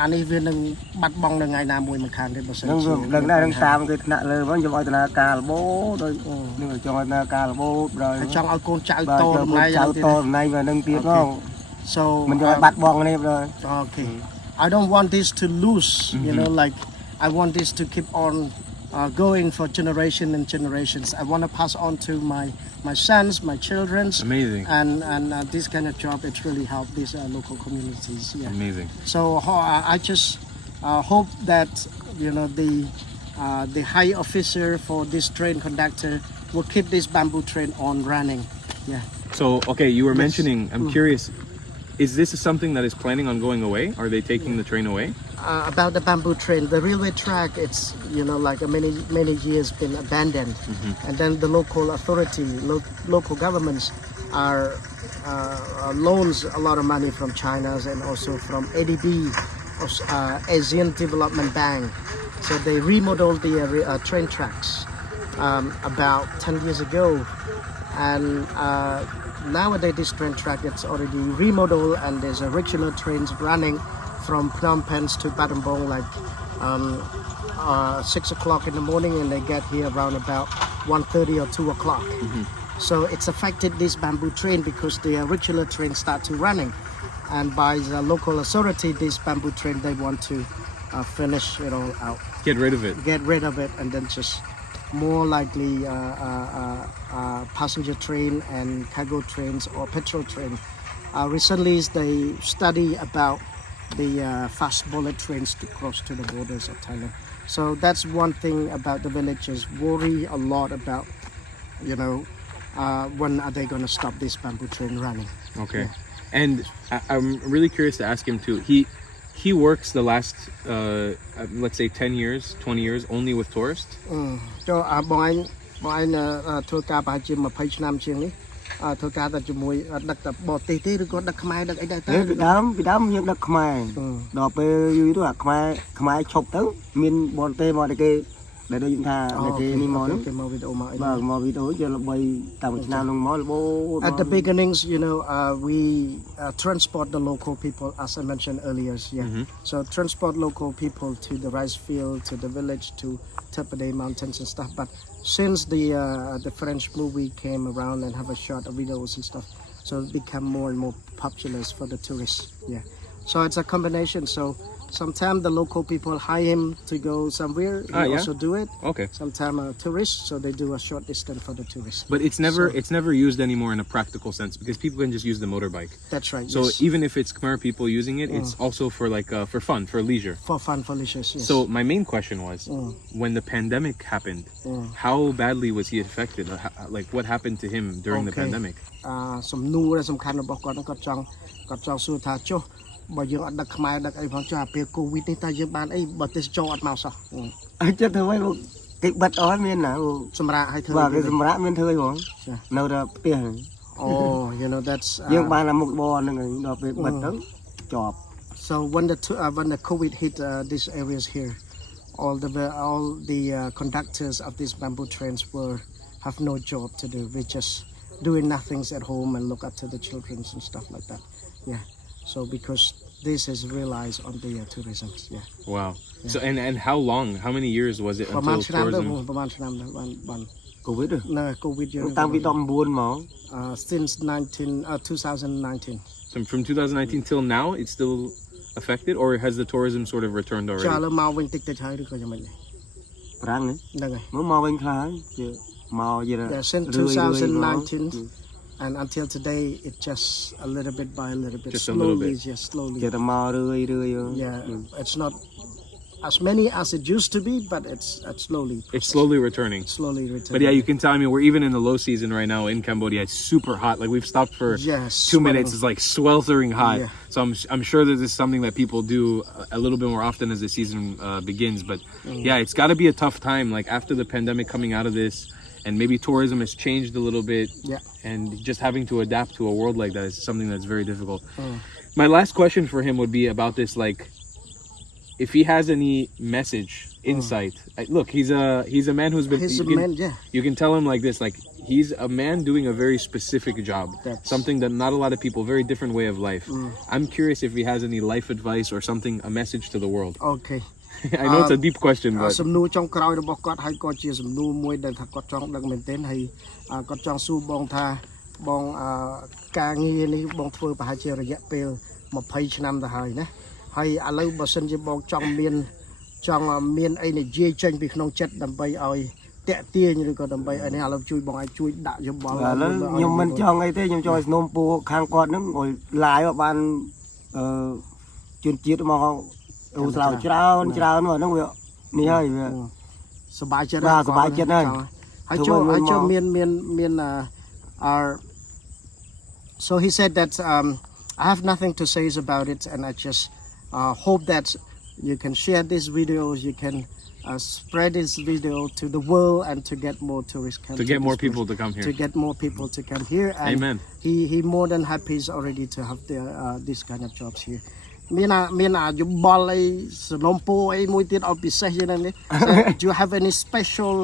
អានេះវានឹងបាត់បង់នៅថ្ងៃណាមួយមិនខានទេបើសិនជានឹងតាមគេថ្នាក់លើវិញខ្ញុំឲ្យដំណើរការរបូដោយនឹងចង់ឲ្យដំណើរការរបូដោយចង់ឲ្យកូនចៅតតំណែងហ្នឹងទៀត So មិនយកឲ្យបាត់បង់នេះបង Okay I don't want this to lose, you know, like I want this to keep on going for generation and generations. I want to pass on to my sons, my children's. Amazing. And this kind of job, it's really helped these local communities. Yeah. Amazing. So I just hope that, you know, the high officer for this train conductor will keep this bamboo train on running. Yeah. So, okay, you were mentioning, I'm curious, is this something that is planning on going away? Are they taking the train away? About the bamboo train, the railway track, it's, you know, like many years been abandoned, and then the local authority, local governments are loans a lot of money from China and also from ADB, Asian Development Bank. So they remodeled the train tracks about 10 years ago, And nowadays this train track it's already remodeled, and there's a regular trains running from Phnom Penh to Battambang like 6 o'clock in the morning, and they get here around about 1:30 or 2 o'clock. So it's affected this bamboo train because the regular train start to running, and by the local authority this bamboo train they want to finish it all out, Get rid of it. and then just more likely passenger train and cargo trains or petrol train. Recently they study about the fast bullet trains to cross to the borders of Thailand. So that's one thing about the villagers worry a lot about, when are they going to stop this bamboo train running. Okay. And I'm really curious to ask him too. He works the last, let's say 10 years, 20 years only with tourists? បងឯងធ្វើការប្រហែលជា20ឆ្នាំជាងនេះធ្វើការតែជាមួយដឹកតែបរទេសទេឬក៏ដឹកខ្មែរដឹកអីដែរតើពីដើមយើងដឹកខ្មែរដល់ពេលយូរទៅអាខ្មែរឈប់ទៅមានបរទេសមកតែគេដែលដូចថាគេនេះមកហ្នឹងគេមកវីដេអូមកអីបាទមកវីដេអូជាល្បីតាំងពីឆ្នាំនោះមកល្បូ At the beginnings we transport the local people as I mentioned earlier, so transport local people to the rice field, to the village, to Tepade mountains and stuff, but since the French movie came around and have a shot of videos and stuff, so it become more and more popular for the tourists. So it's a combination. So sometimes the local people hire him to go somewhere. They also do it. Okay. Sometimes tourists, so they do a short distance for the tourists. But it's never used anymore in a practical sense because people can just use the motorbike. That's right. So even if it's Khmer people using it, it's also for for fun, for leisure. For fun, for leisure. Yes. So my main question was, when the pandemic happened, how badly was he affected? Like what happened to him during the pandemic? សំណួរសំខាន់របស់គាត់គាត់ចង់សួរថាចុះបើយើងអត់ដឹកខ្មែរដឹកអីផងចុះអាពេលកូវីដនេះតើយើងបានអីបើទេសចរអត់មកសោះអញ្ចឹងធ្វើឲ្យគេបិទអត់មានណាសម្រាប់ឲ្យធ្វើបាទគេសម្រាប់មានធ្វើហ្មងនៅតែផ្ទះអូ that's យើងបានតែមុខបរហ្នឹងដល់ពេលបិទទៅជាប់ So when the COVID hit these areas here, all the conductors of these bamboo trains have no job to do. We just doing nothing at home and look after the children and stuff like that. So because this is realized on the tourism. Wow. So and how long? How many years was it until tourism? ប្រហែលឆ្នាំដែរបាន COVID ណា COVID យើងតាំងពី19មក since 2019. So from 2019 till now it's still affected, or has the tourism sort of returned already? ចាឥឡូវមកវិញតិចតិចហើយឬក៏យ៉ាងម៉េចប្រាំងហ្នឹងហើយមកវិញខ្លះជាមកយេ since 2019 and until today it just a little bit by a little bit, just slowly, a little bit. slowly. It's not as many as it used to be, but it's slowly returning. But yeah, you can tell. I mean, we're even in the low season right now in Cambodia. It's super hot. Like we've stopped for 2 minutes. It's like sweltering hot. So I'm sure that this is something that people do a little bit more often as the season begins. But yeah, it's got to be a tough time. Like after the pandemic, coming out of this. And maybe tourism has changed a little bit, and just having to adapt to a world like that is something that's very difficult. My last question for him would be about this, like, if he has any message, insight. Look, he's a man who's been. You can tell him like this, like he's a man doing a very specific job, something that not a lot of people, very different way of life. I'm curious if he has any life advice or something, a message to the world. Okay. I know it's a deep question, but សំណួរចុងក្រោយរបស់គាត់ហើយក៏ជាសំណួរមួយដែលថាគាត់ចង់ដឹងមែនទែនហើយគាត់ចង់សួរបងថាបងការងារនេះបងធ្វើប្រហែលជារយៈពេល20ឆ្នាំទៅហើយណាហើយឥឡូវបើសិនជាបងចង់មានអីនិយាយចេញពីក្នុងចិត្តដើម្បីឲ្យតាក់ទាញឬក៏ដើម្បីឲ្យនេះឥឡូវជួយបងឲ្យជួយដាក់យោបល់ឥឡូវខ្ញុំមិនចង់អីទេខ្ញុំចង់ឲ្យស្នំពោខាងគាត់ហ្នឹងឲ្យឡាយបានជនជាតិមកអូស្រាវច្រើនមកហ្នឹងវានេះហើយវាសบายចិត្តហើយហើយចូលមាន so he said that I have nothing to say about it, and I just hope that you can share these videos, you can spread this video to the world and to get more tourists to get more people to come here. To get more people to come here, and Amen. He more than happy already to have this kind of jobs here. មានយោបល់អីសំណុំពោអីមួយទៀតឲ្យពិសេសយ៉ាងនេះ Do you have any special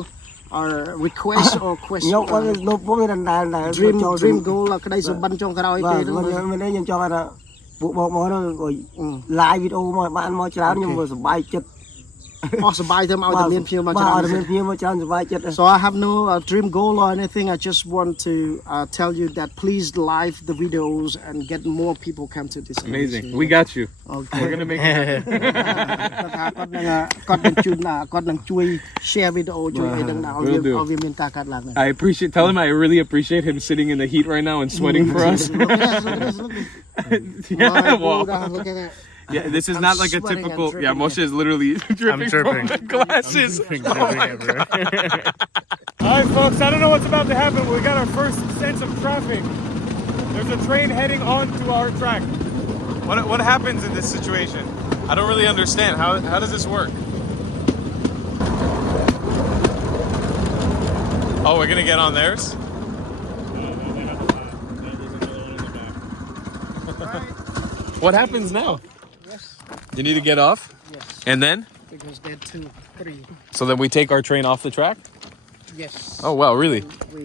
or request or ខ្ញុំ question អត់លោកពុំមានដដែល dream goal ក្តីសម្បត្តិចុងក្រោយ បា ទេ ទមិនខ្ញុំចង់ថាពួកបងហ្នឹងក៏ live វីដេអូមកបានមកច្រើនខ្ញុំក៏សប្បាយចិត្ត អស់សប្បាយទៅមកតែមានភ្ញៀវមកច្រើន បាទមានភ្ញៀវមកច្រើនសប្បាយចិត្ត So I have no dream goal or anything. I just want to tell you that please like the videos and get more people come to this. Amazing. We got you. Okay. We're gonna make it happen. គាត់នឹងជួយ share វីដេអូជួយអីហ្នឹងឲ្យវាមានការកាត់ឡើង I appreciate. Tell him I really appreciate him sitting in the heat right now and sweating for us. Look at this, look at this. Yeah, well, Look at that. yeah. This is I'm not like a sweating, I'm typical. dripping, Yeah, Moshe is literally dripping dripping. from the glasses. Oh my God. All right, folks. I don't know what's about to happen, but we got our first sense of traffic. There's a train heading onto our track. What happens in this situation? I don't really understand. How does this work? Oh, we're gonna get on theirs? What happens now? Yes, You need to get off? yes. And then? Because they're 2, 3. So then we take our train off the track? Yes. Oh, wow, really? We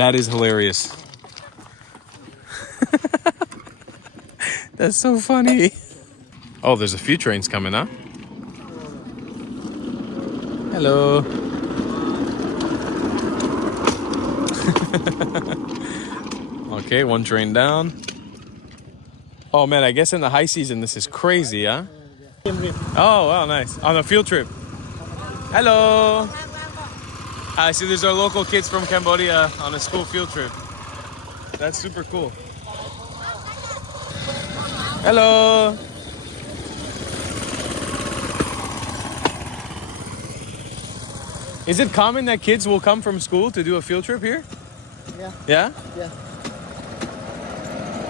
That is hilarious. That's so funny. Oh, there's a few trains coming, huh? Hello. Okay, one train down. Oh man, I guess in the high season this is crazy, huh? Oh, wow, nice. On a field trip. Hello. I see there's our local kids from Cambodia on a school field trip. That's super cool. Hello. Is it common that kids will come from school to do a field trip here? Yeah. Yeah? Yeah.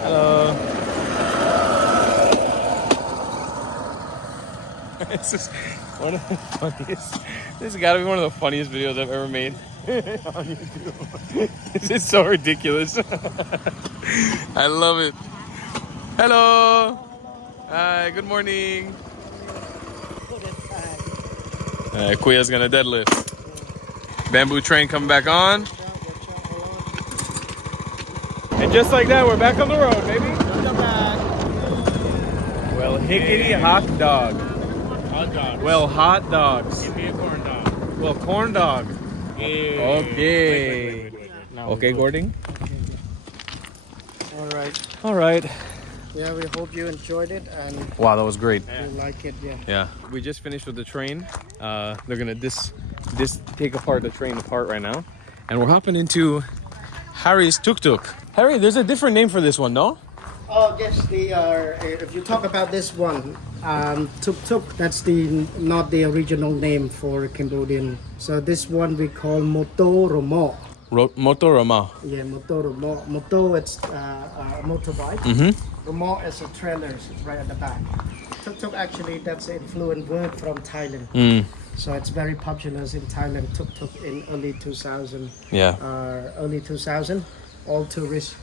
Hello. This is one of the funniest. This has got to be one of the funniest videos I've ever made on YouTube. This is so ridiculous. I love it. Hello. Hi. Good morning. Kuya's gonna deadlift. Bamboo train coming back on. And just like that, we're back on the road, baby. Well, hickety hot dog. Hot dog. Well, hot dogs. Give me a corn dog. Well, corn dog. Okay. Okay, Gordon. All right. All right. Yeah, we hope you enjoyed it and Wow, that was great. you like it. Yeah. Yeah. We just finished with the train. They're gonna take the train apart right now, and we're hopping into Harry's tuk-tuk. Harry, there's a different name for this one, no? Oh yes, if you talk about this one, tuk-tuk, that's not the original name for Cambodian. So this one we call Motor-Remorque. Motor-Remorque. Yeah, Motor-Remorque. Motor, it's a motorbike. Mm-hmm. Remorque is a trailer, so it's right at the back. Tuk-tuk actually, that's an influent word from Thailand. Mm. So it's very popular in Thailand, tuk-tuk in early 2000. Yeah. Early 2000, all tourists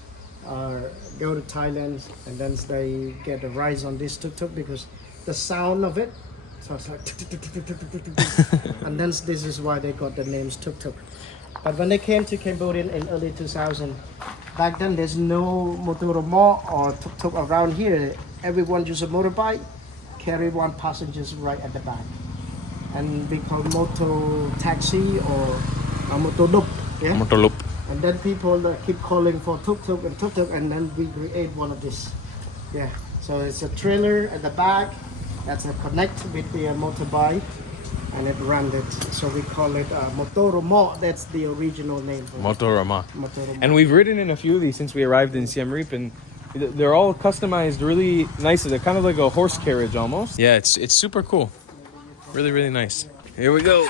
go to Thailand and then they get a rise on this tuk-tuk because the sound of it, so it's like and then this is why they got the names tuk-tuk. But when they came to Cambodia in early 2000, back then there's no Motor-Remorque or tuk-tuk around here. Everyone use a motorbike, carry one passenger right at the back. And we call moto taxi or motor-loop. Yeah? Motor-loop. And then people keep calling for tuk-tuk and then we create one of this. Yeah. So it's a trailer at the back that's a connect with the motorbike and it runs it. So we call it Motor-Remorque. That's the original name for it. Motor-Remorque. Motor-Remorque. And we've ridden in a few of these since we arrived in Siem Reap, and they're all customized really nicely. They're kind of like a horse carriage almost. Yeah, it's super cool. Really, really nice. Here we go.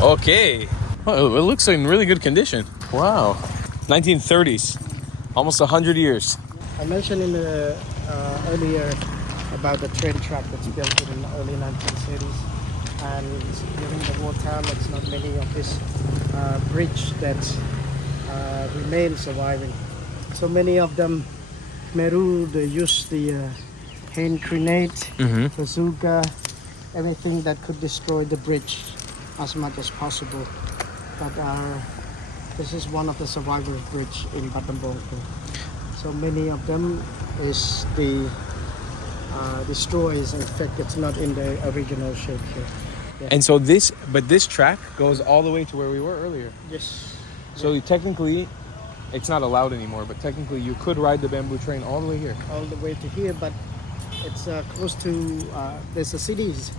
Okay. Oh, it looks in really good condition. Wow. 1930s. Almost 100 years. I mentioned in the earlier about the train track that's built in the early 1930s. And during the wartime, it's not many of this bridge that remain surviving. So many of them, Meru, they use the hand grenade, Mm-hmm. bazooka, everything that could destroy the bridge as much as possible. But this is one of the survivors bridge in Battambang. So many of them is the destroys. In fact, it's not in the original shape here. And so but this track goes all the way to where we were earlier. Yes. So technically, it's not allowed anymore, but technically you could ride the bamboo train all the way here. All the way to here, but it's close to there's a cities.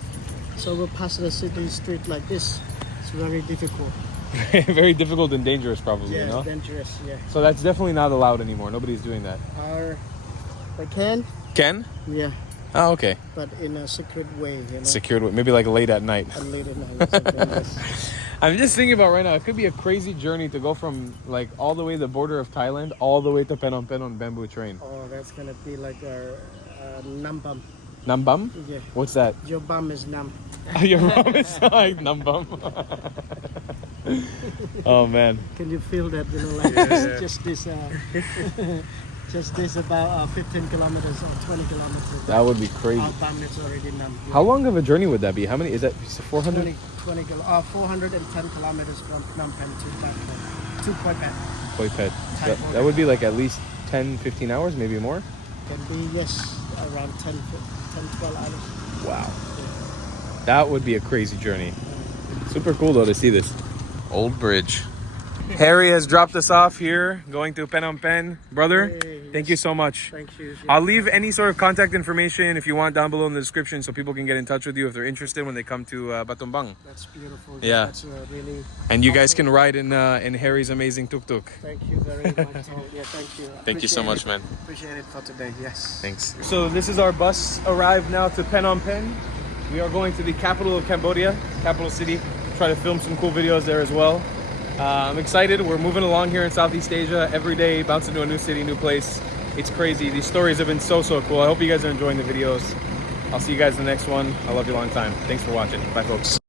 So we'll pass the city street like this. It's very difficult. Very difficult and dangerous, probably. Yeah, You know? dangerous. Yeah. So that's definitely not allowed anymore. Nobody's doing that. They can. Ken? Yeah, Oh, okay. but in a secret way, you know. Secured, maybe like late at night. And late at night or something, yes. I'm just thinking about right now, it could be a crazy journey to go from like all the way to the border of Thailand, all the way to Phnom Penh on bamboo train. Oh, that's gonna be like a numbum. Nambam? Yeah. What's that? Your bum is numb. Your mom is like Nambam. Oh man. Can you feel that? You know, like Yeah. just this, just this about 15 kilometers or 20 kilometers. That would be crazy. Our bum is already numb. How long of a journey would that be? How many? Is that 400? 410 kilometers from Phnom Penh to Battambang to Khoi Phet. Khoi Phet. That would be like at least 10, 15 hours, maybe more. Can be, yes, around 10, 12 hours. Wow. That would be a crazy journey. Super cool though to see this. Old bridge. Harry has dropped us off here, going to Phnom Penh. Brother, Hey, thank you so much. Thank you. I'll leave any sort of contact information if you want down below in the description so people can get in touch with you if they're interested when they come to Battambang. That's beautiful. Yeah. That's really. And you guys can ride in Harry's amazing tuk-tuk. Thank you very much. Yeah, thank you. Thank you so Appreciate much, it. man. Appreciate it for today. Yes. Thanks. So this is our bus arrived now to Phnom Penh. We are going to the capital of Cambodia, capital city. Try to film some cool videos there as well. I'm excited. We're moving along here in Southeast Asia every day, bouncing to a new city, new place. It's crazy. These stories have been so cool. I hope you guys are enjoying the videos. I'll see you guys in the next one. I love you a long time. Thanks for watching. Bye, folks.